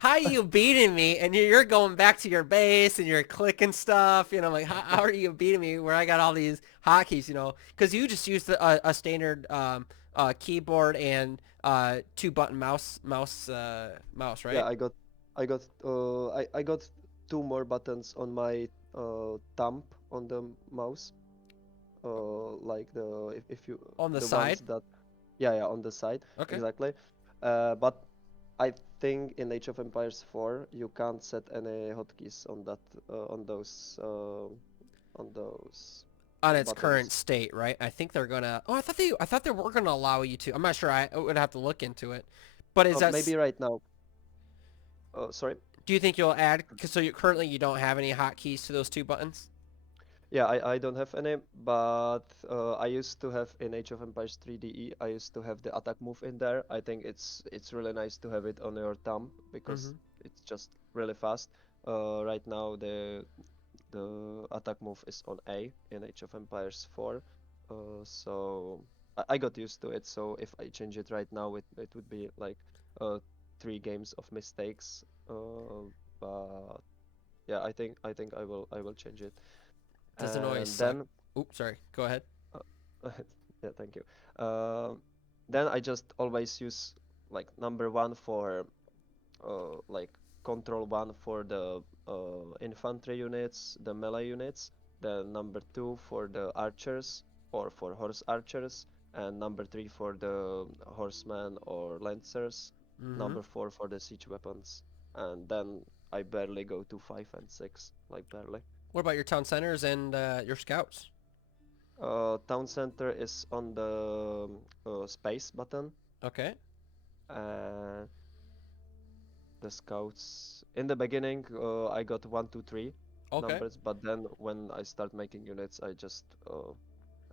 How are you beating me? And you're going back to your base and you're clicking stuff. You know, I'm like, how are you beating me where I got all these hotkeys? You know, because you just used a standard keyboard and 2 button mouse, Yeah, right? I got two more buttons on my thumb on the mouse, like if you On the the side. ones that, yeah, yeah, on the side, Okay. exactly. But I think in Age of Empires 4 you can't set any hotkeys on that on those On its current buttons. state, right? I think they're gonna. Oh, I thought they were gonna allow you to. I'm not sure. I would have to look into it. But is that? Maybe right now. Sorry. Do you think you'll add? Cause so you currently you don't have any hotkeys to those 2 buttons. Yeah, I don't have any, but I used to have in Age of Empires 3DE, I used to have the attack move in there. I think it's really nice to have it on your thumb because Mm-hmm. it's just really fast. Right now the attack move is on A in Age of Empires 4. So I got used to it. So if I change it right now, it would be like uh 3 games of mistakes. But yeah, I think I will change it. Doesn't always And suck. then Oops, sorry. Go ahead. uh, yeah, thank you. Then I just always use like number one for like control one for the infantry units, the melee units, the number two for the archers or for horse archers, and number 3 for the horsemen or lancers, Mm-hmm. number 4 for the siege weapons, and then I barely go to 5 and 6, like barely. What about your town centers and your scouts? Town center is on the space button, Okay. and the scouts. In the beginning, I got 1, 2, 3 Okay. numbers, but then when I start making units, I just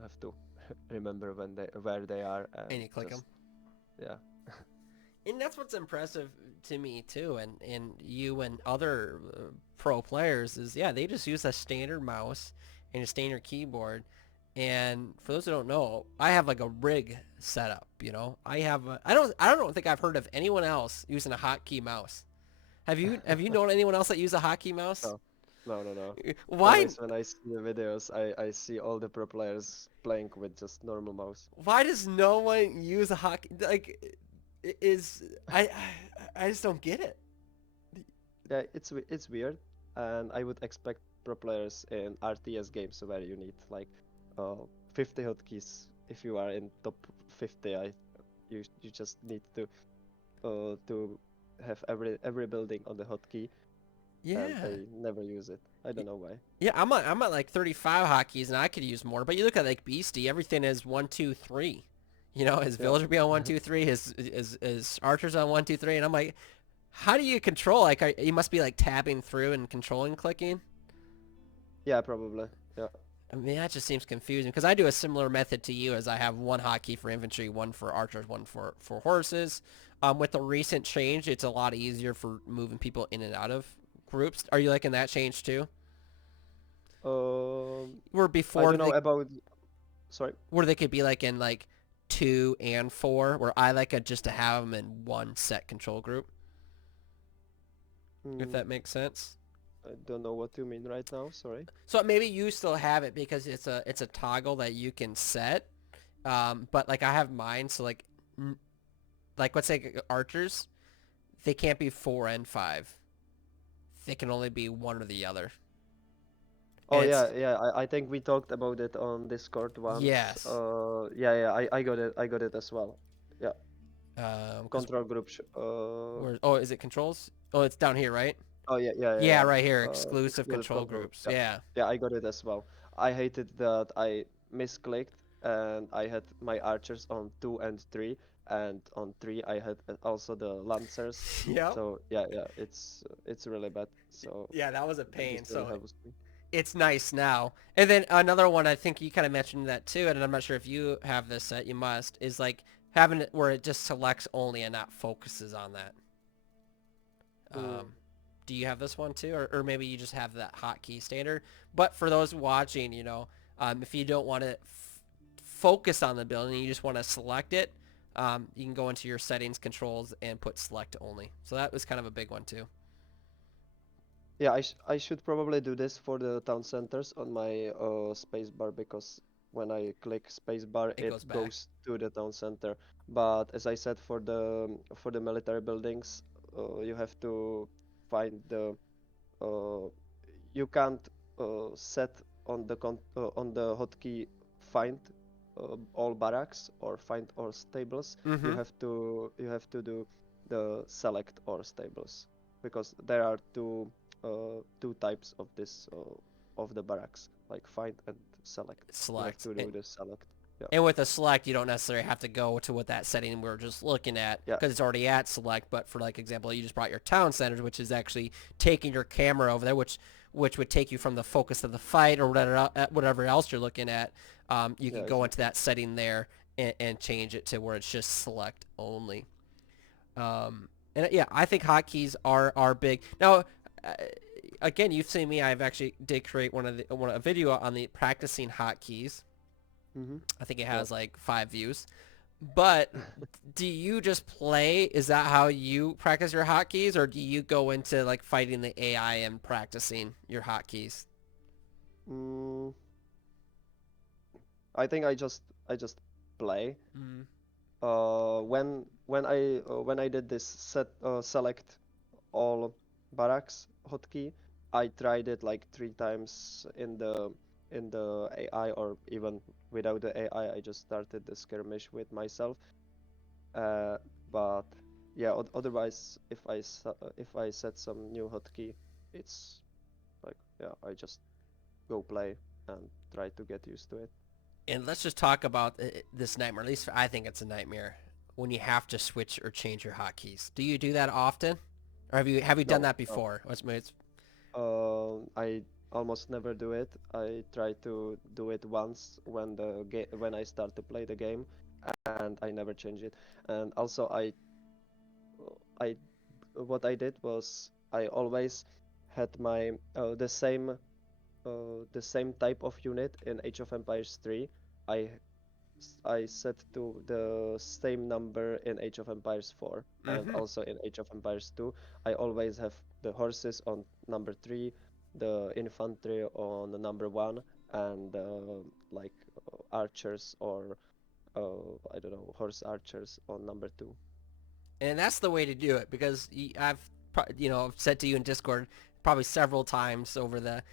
have to remember where they are And and you click them. just yeah. And that's what's impressive to me too, and you and other pro players is yeah they just use a standard mouse and a standard keyboard. And for those who don't know, I have like a rig setup. I have I don't think I've heard of anyone else using a hotkey mouse. Have you known anyone else that use a hotkey mouse? No, no, no, no. Why Always when I see the videos, I see all the pro players playing with just normal mouse. why does no one use a hotkey like is I just don't get it. Yeah, it's weird, and I would expect pro players in RTS games where you need like uh 50 hotkeys. If you are in top 50, you just need to have every building on the hotkey, and Yeah. I never use it. I don't know why. Yeah, I'm at like 35 hotkeys, and I could use more. But you look at like Beastie, everything is 1, 2, 3. His Yeah. villager be on 1, 2, 3, his archers on 1, 2, 3, and I'm like, how do you control? Like, you must be like tabbing through and controlling, clicking. Yeah, probably. Yeah. I mean, that just seems confusing because I do a similar method to you, as I have one hotkey for infantry, one for archers, one for horses. With the recent change, it's a lot easier for moving people in and out of groups. Are you liking that change too? Um, Where I before don't know they about. Sorry. where they could be like in like 2 and 4, where I like it just to have them in one set control group, if Mm, that makes sense. I don't know what you mean right now. Sorry. So maybe you still have it because it's a toggle that you can set. But like I have mine, so like let's say archers, they can't be 4 and 5. They can only be one or the other. Oh And yeah, it's yeah. I think we talked about it on Discord once. yes, Yeah, yeah. I got it. I got it as well. Yeah. because Control group. where oh is it controls? Oh, it's down here, right? Oh yeah, yeah, yeah, Yeah, yeah. right here, exclusive Exclusive control control. groups. Yeah, Yeah. yeah. I got it as well. I hated that I misclicked and I had my archers on 2 and 3, and on 3 I had also the lancers. Yep. So yeah, yeah. It's really bad. So Yeah, that was a this pain. really So helps me. it's nice now. And then another one, I think you kind of mentioned that too, and I'm not sure if you have this set, you must, is like having it where it just selects only and not focuses on that. Mm. Do you have this one too? Or maybe you just have that hotkey standard. But for those watching, if you don't want to focus on the building, you just want to select it, you can go into your settings controls and put select only. So that was kind of a big one too. Yeah, I should probably do this for the town centers on my spacebar, because when I click spacebar, It it goes back. goes to the town center. But as I said, for the military buildings, you have to find the uh, you can't set on the hotkey find all barracks or find all stables. Mm-hmm. You have to do the select all stables, because there are two types of this of the barracks, like find and select. You have Select. to do the select. Yeah, And with a select, you don't necessarily have to go to what that setting we are just looking at yeah, because it's already at select. But for like example, you just brought your town centers, which is actually taking your camera over there, which would take you from the focus of the fight or whatever else you're looking at. You yeah, can go into exactly. that setting there and change it to where it's just select only. And yeah, I think hotkeys are big. Now, uh, again, you've seen me. I've actually did create a video on the practicing hotkeys. Mm-hmm. I think it Yeah. has like 5 views. But do you just play? Is that how you practice your hotkeys, or do you go into like fighting the AI and practicing your hotkeys? Mm, I think I just play. Mm. When I did this select all barracks hotkey, I tried it like 3 times in the AI, or even without the AI, I just started the skirmish with myself. Uh, but yeah, otherwise, if I set some new hotkey, it's like, yeah, I just go play and try to get used to it. And let's just talk about this nightmare. At least I think it's a nightmare when you have to switch or change your hotkeys. Do you do that often, or have you done No, that no. before? I almost never do it. I try to do it once when when I start to play the game, and I never change it. And also, I what I did was I always had my the same type of unit in Age of Empires 3. I I set to the same number in Age of Empires 4 and Mm-hmm. also in Age of Empires 2. I always have the horses on number 3, the infantry on the number 1, and like archers or I don't know, horse archers on number 2. And that's the way to do it because said to you in Discord probably several times over the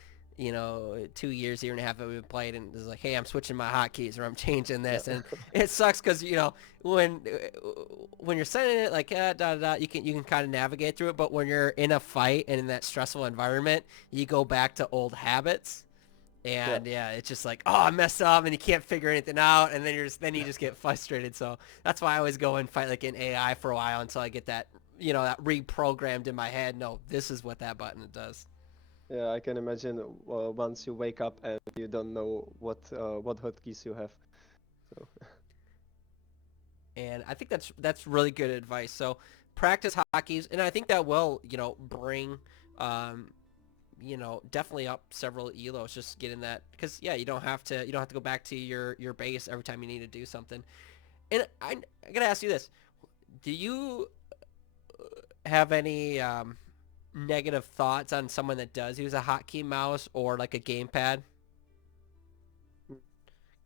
2 years, year and a half that we've played, and it's like, hey, I'm switching my hotkeys or I'm changing Yeah. this, and it sucks because when when you're setting it like da, da, da, you can kind of navigate through it, but when you're in a fight and in that stressful environment, you go back to old habits. Yeah. And yeah, it's just like, oh, I messed up, and you can't figure anything out, and then you just get frustrated. So that's why I always go and fight like an AI for a while until I get that reprogrammed in my head. No, this is what that button does. Yeah, I can imagine once you wake up and you don't know what hotkeys you have. So And I think that's really good advice. So practice hotkeys, and I think that will bring um, definitely up several elos, just getting that, because yeah, you don't have to go back to your base every time you need to do something. And I gotta ask you this: do you have any negative thoughts on someone that does use a hotkey mouse or like a gamepad? mm,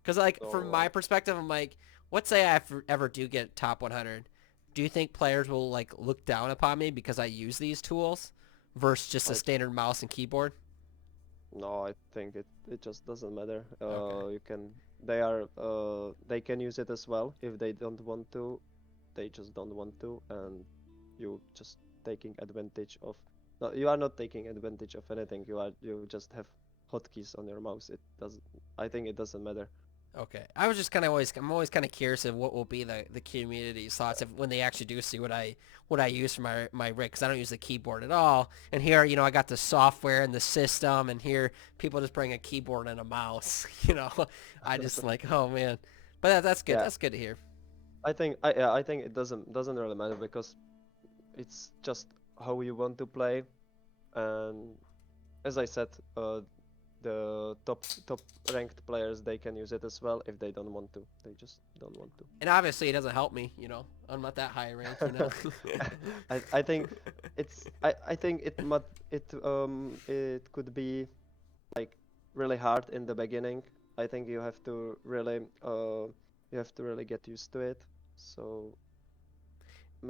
Because like from my so perspective, I'm like, let's say I ever do get top 100, do you think players will like look down upon me because I use these tools versus just a I standard mouse and keyboard? no, I think it just doesn't matter. Okay. You can they can use it as well if they don't want to. They just don't want to, and you just taking advantage of. No, you are not taking advantage of anything. You just have hotkeys on your mouse. It doesn't. I think it doesn't matter. Okay. I was just I'm always kind of curious of what will be the community's thoughts if when they actually do see what I use for my rig, because I don't use the keyboard at all. And here, I got the software and the system, and here people just bring a keyboard and a mouse. I just like, oh man. But that's good. Yeah, That's good to hear. I think it doesn't really matter because it's just how you want to play, and as I said, the top ranked players, they can use it as well if they don't want to. They just don't want And obviously, it doesn't help me. I'm not that high ranked. to. I think I think it could be like really hard in the beginning. I think you have to really get used to it. So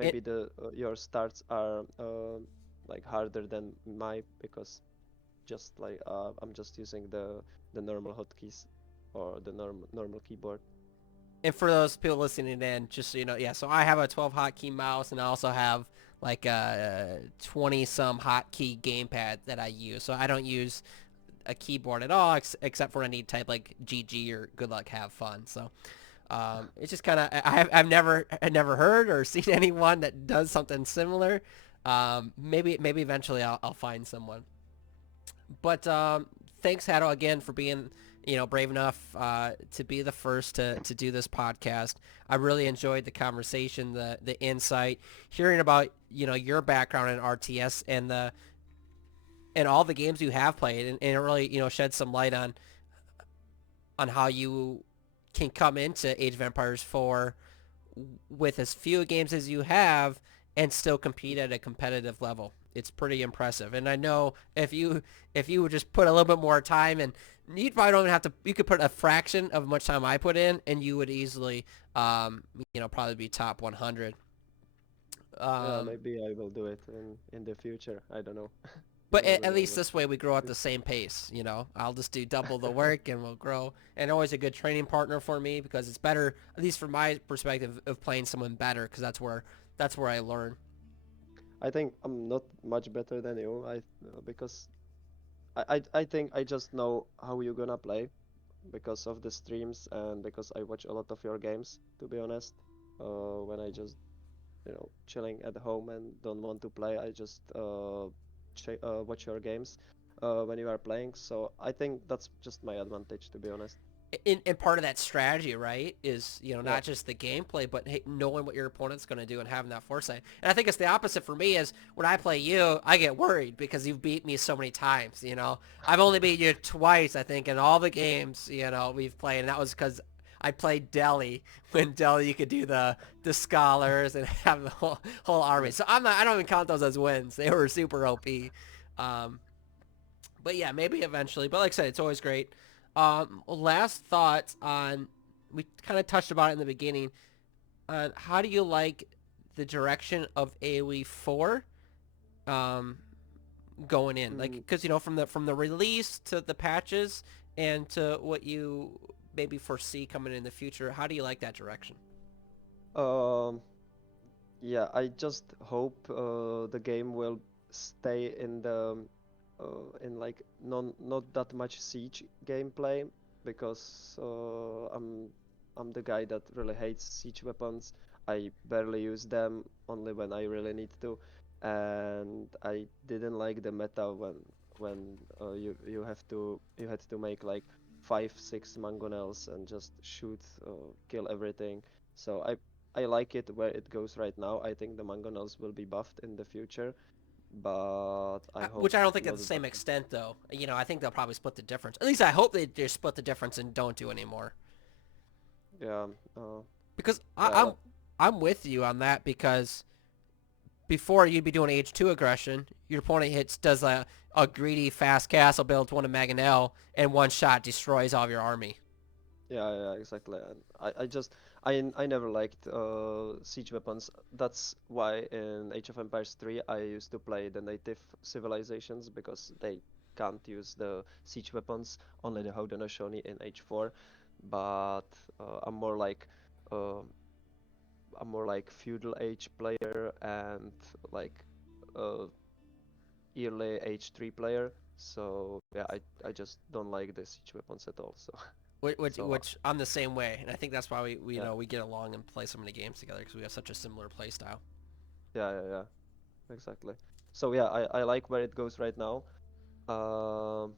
it, maybe the your starts are like harder than my, because just like I'm just using the normal hotkeys or the normal keyboard. and for those people listening in, just so you know, yeah. So I have a 12 hotkey mouse, and I also have like a 20 some hotkey gamepad that I use. So I don't use a keyboard at all, except for when I need to type like GG or good luck, have fun. So it's just kind of I've never heard or seen anyone that does something similar. Maybe eventually I'll find someone. But thanks, Hatto, again for being brave enough to be the first to do this podcast. I really enjoyed the conversation, the insight, hearing about your background in RTS and all the games you have played, and it really shed some light on how you can come into Age of Empires 4 with as few games as you have and still compete at a competitive level. It's pretty impressive. And I know if you would just put a little bit more time, and you probably don't even have to, you could put a fraction of much time I put in, and you would easily probably be top 100. Yeah, Um maybe I will do it in the future. I don't know. You But don't at really know least what this way we grow at to the same pace, you know. I'll just do double the work and we'll grow. And always a good training partner for me because it's better, at least from my perspective, of playing someone better because that's where I learn. I think I'm not much better than you. Because I think I just know how you're gonna play because of the streams and because I watch a lot of your games, to be honest. When I just, chilling at home and don't want to play, I just ch watch your games when you are playing. So I think that's just my advantage, to be honest. And part of that strategy, right, is Yeah. not just the gameplay, but hey, knowing what your opponent's going to do and having that foresight. And I think it's the opposite for me. Is when I play you, I get worried because you've beat me so many times. I've only beat you twice, I think, in all the games we've played, and that was because I played Delhi when Delhi you could do the scholars and have the whole army. So I don't even count those as wins. They were super OP. Um, but yeah, maybe eventually. But like I said, it's always great. Last thoughts on, we kind of touched about it in the beginning. How do you like the direction of AoE 4 um, going in? Like, Mm, because from the release to the patches and to what you maybe foresee coming in the future, how do you like that direction? um, yeah, I just hope the game will stay in the in like not that much siege gameplay because I'm the guy that really hates siege weapons. I barely use them only when I really need to, and I didn't like the meta when you had to make like 5 6 mangonels and just shoot kill everything. So I like it where it goes right now. I think the mangonels will be buffed in the future, but I hope Which I don't think at not the that same much. extent, though. I think they'll probably split the difference. At least I hope they just split the difference and don't do anymore. Yeah, uh, Because yeah, I'm with you on that because before you'd be doing H2 aggression, your opponent does a greedy fast castle build to one of Mangonel and one shot destroys all of your army. yeah, exactly. And I never liked siege weapons. That's why in Age of Empires 3 I used to play the native civilizations because they can't use the siege weapons, only the Haudenosaunee in H4. But uh, I'm more like uh, I'm more like feudal age player and like uh, early H3 player. So yeah, I just don't like the siege weapons at all. So Which, which, so which I'm the same way, and I think that's why we yeah, we get along and play so many games together because we have such a similar play style. yeah, exactly. So yeah, I like where it goes right now. Um,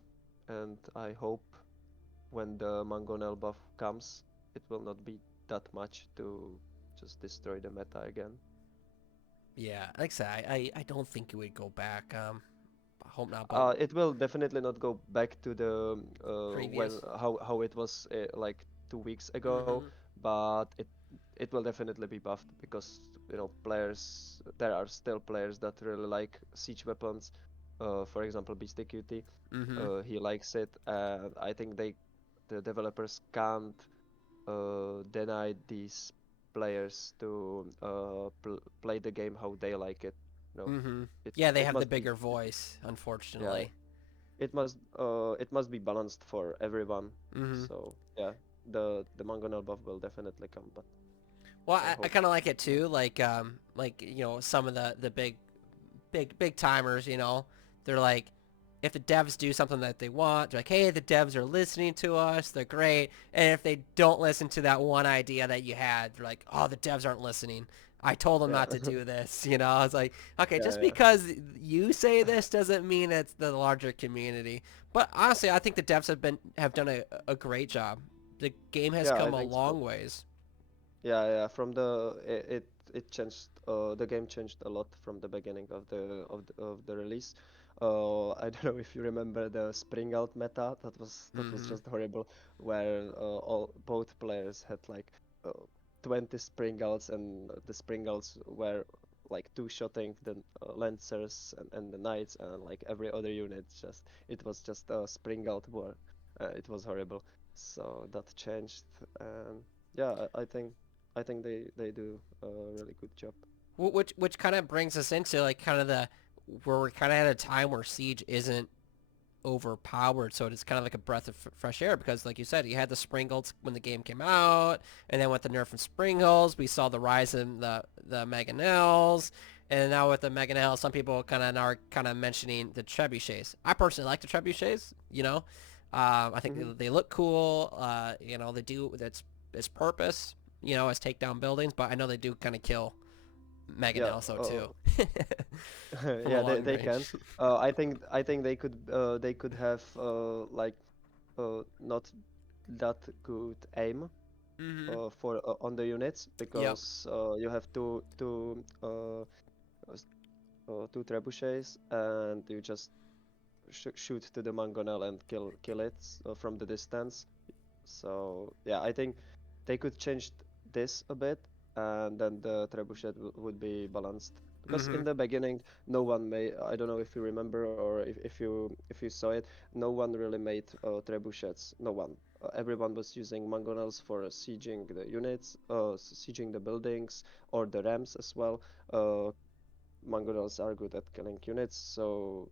and I hope when the Mangonel buff comes, it will not be that much to just destroy the meta again. Yeah, like I said, I don't think it would go back. I hope not, but It will definitely not go back to the when previous. how it was like 2 weeks ago, Mm-hmm. but it will definitely be buffed because players there are still players that really like siege weapons. For example, Beastie Cutie, Mm-hmm. he likes it, and I think the developers can't deny these players to play the game how they like it. You know, Mm-hmm. it Yeah, they it have the must be bigger voice, yeah unfortunately. it must be balanced for everyone. Mm-hmm. So yeah, the mangonel buff will definitely come, but Well, I I hope kind of like it not. too. Like some of the big timers. They're like, if the devs do something that they want, they're like, hey, the devs are listening to us. They're great. And if they don't listen to that one idea that you had, they're like, oh, the devs aren't listening. I told them Yeah, not to do this. It's like, okay, yeah, just yeah, because you say this doesn't mean it's the larger community. But honestly, I think the devs have done a great job. The game has yeah. I come a think so. long ways. Yeah. From it changed. The game changed a lot from the beginning of the release. I don't know if you remember the spring out meta. That was Mm-hmm. just horrible, where all both players had like uh, 20 spring outs, and the spring outs were like two-shotting the lancers and the knights, and like every other unit. It was just a spring out war. It was horrible. So that changed, and yeah, I think they do a really good job. Which kind of brings us into like kind of we're kind of at a time where Siege isn't overpowered, so it's kind of like a breath of fresh air because, like you said, you had the Springles when the game came out, and then with the nerf and Springles, we saw the rise in the Mangonels, and now with the Mangonels, some people kind of are kind of mentioning the Trebuchets. I personally like the Trebuchets, you know. I think Hmm. they look cool. You know, they do that's its purpose, you know, as take down buildings, but I know they do kind of kill Yeah. Mangonels though too, from a Yeah, long they can. range. I think they could have like not that good aim Mm-hmm. for on the units Yep. because you have s- two trebuchets and you just shoot to the mangonel and kill it from the distance. So yeah, I think they could change this a bit, and then the trebuchet would be balanced. Because Mm-hmm. in the beginning, no one made. I don't know if you remember or if you saw it. No one really made trebuchets. No one. Everyone was using mangonels for sieging the units, sieging the buildings or the rams as well. Uh, mangonels are good at killing units, so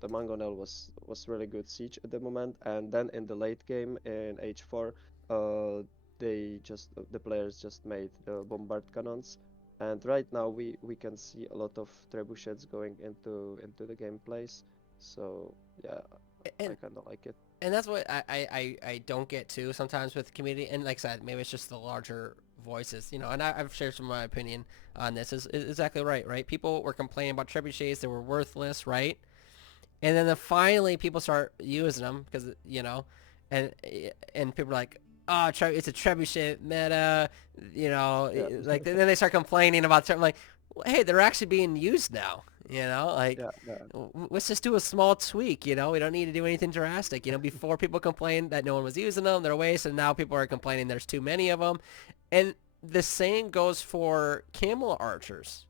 the Mangonel was really good siege at the moment, and then in the late game in H4, uh, the players just made the bombard cannons, and right now we can see a lot of trebuchets going into the gameplays. So yeah, I And kind of like it. and that's what I don't get too sometimes with the community. And like I said, maybe it's just the larger voices, you know. And I've shared some of my opinion on this. Is exactly right, right? People were complaining about trebuchets; they were worthless, right? And then finally people start using them because you know, and and people are like, oh, it's a trebuchet meta, you know, Yeah, like then they start complaining about. I'm like, well, hey, they're actually being used now, you know, like yeah, yeah, let's just do a small tweak, you know, we don't need to do anything drastic, you know. Before people complained that no one was using them, they're waste, and now people are complaining there's too many of them, and the same goes for camel archers.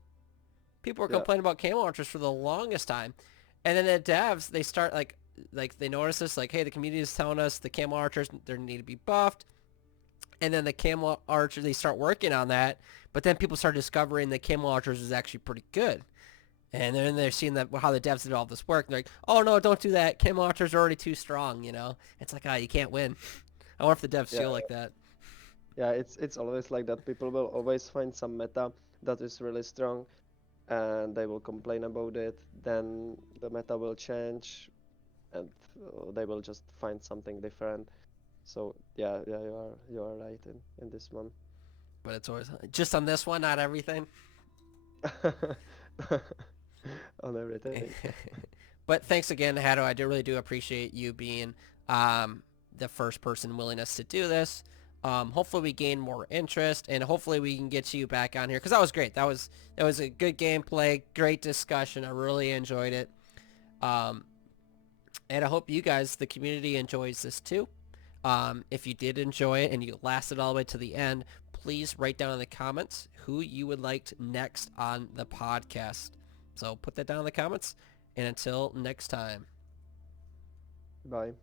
People were yeah, complaining about camel archers for the longest time, and then the devs they start like they notice this like, hey, the community is telling us the camel archers they need to be buffed, and then the camel archers they start working on that, but then people start discovering that camel archers is actually pretty good. And then they're seeing that how the devs did all this work. And they're like, "Oh no, don't do that. Camel archers are already too strong." You know, it's like, ah, you can't win. I wonder if the devs yeah, feel like that. yeah. It's always like that. People will always find some meta that is really strong, and they will complain about it. Then the meta will change, and they will just find something different. So yeah, yeah, you are right in this one. But it's always just on this one, not everything. On everything. But thanks again, Hatto. I do really do appreciate you being the first person willing us to do this. Hopefully we gain more interest, and hopefully we can get you back on here because that was great. That was a good gameplay, great discussion. I really enjoyed it, um, and I hope you guys, the community, enjoys this too. If you did enjoy it and you lasted all the way to the end, please write down in the comments who you would like next on the podcast. So put that down in the comments. And until next time. Bye.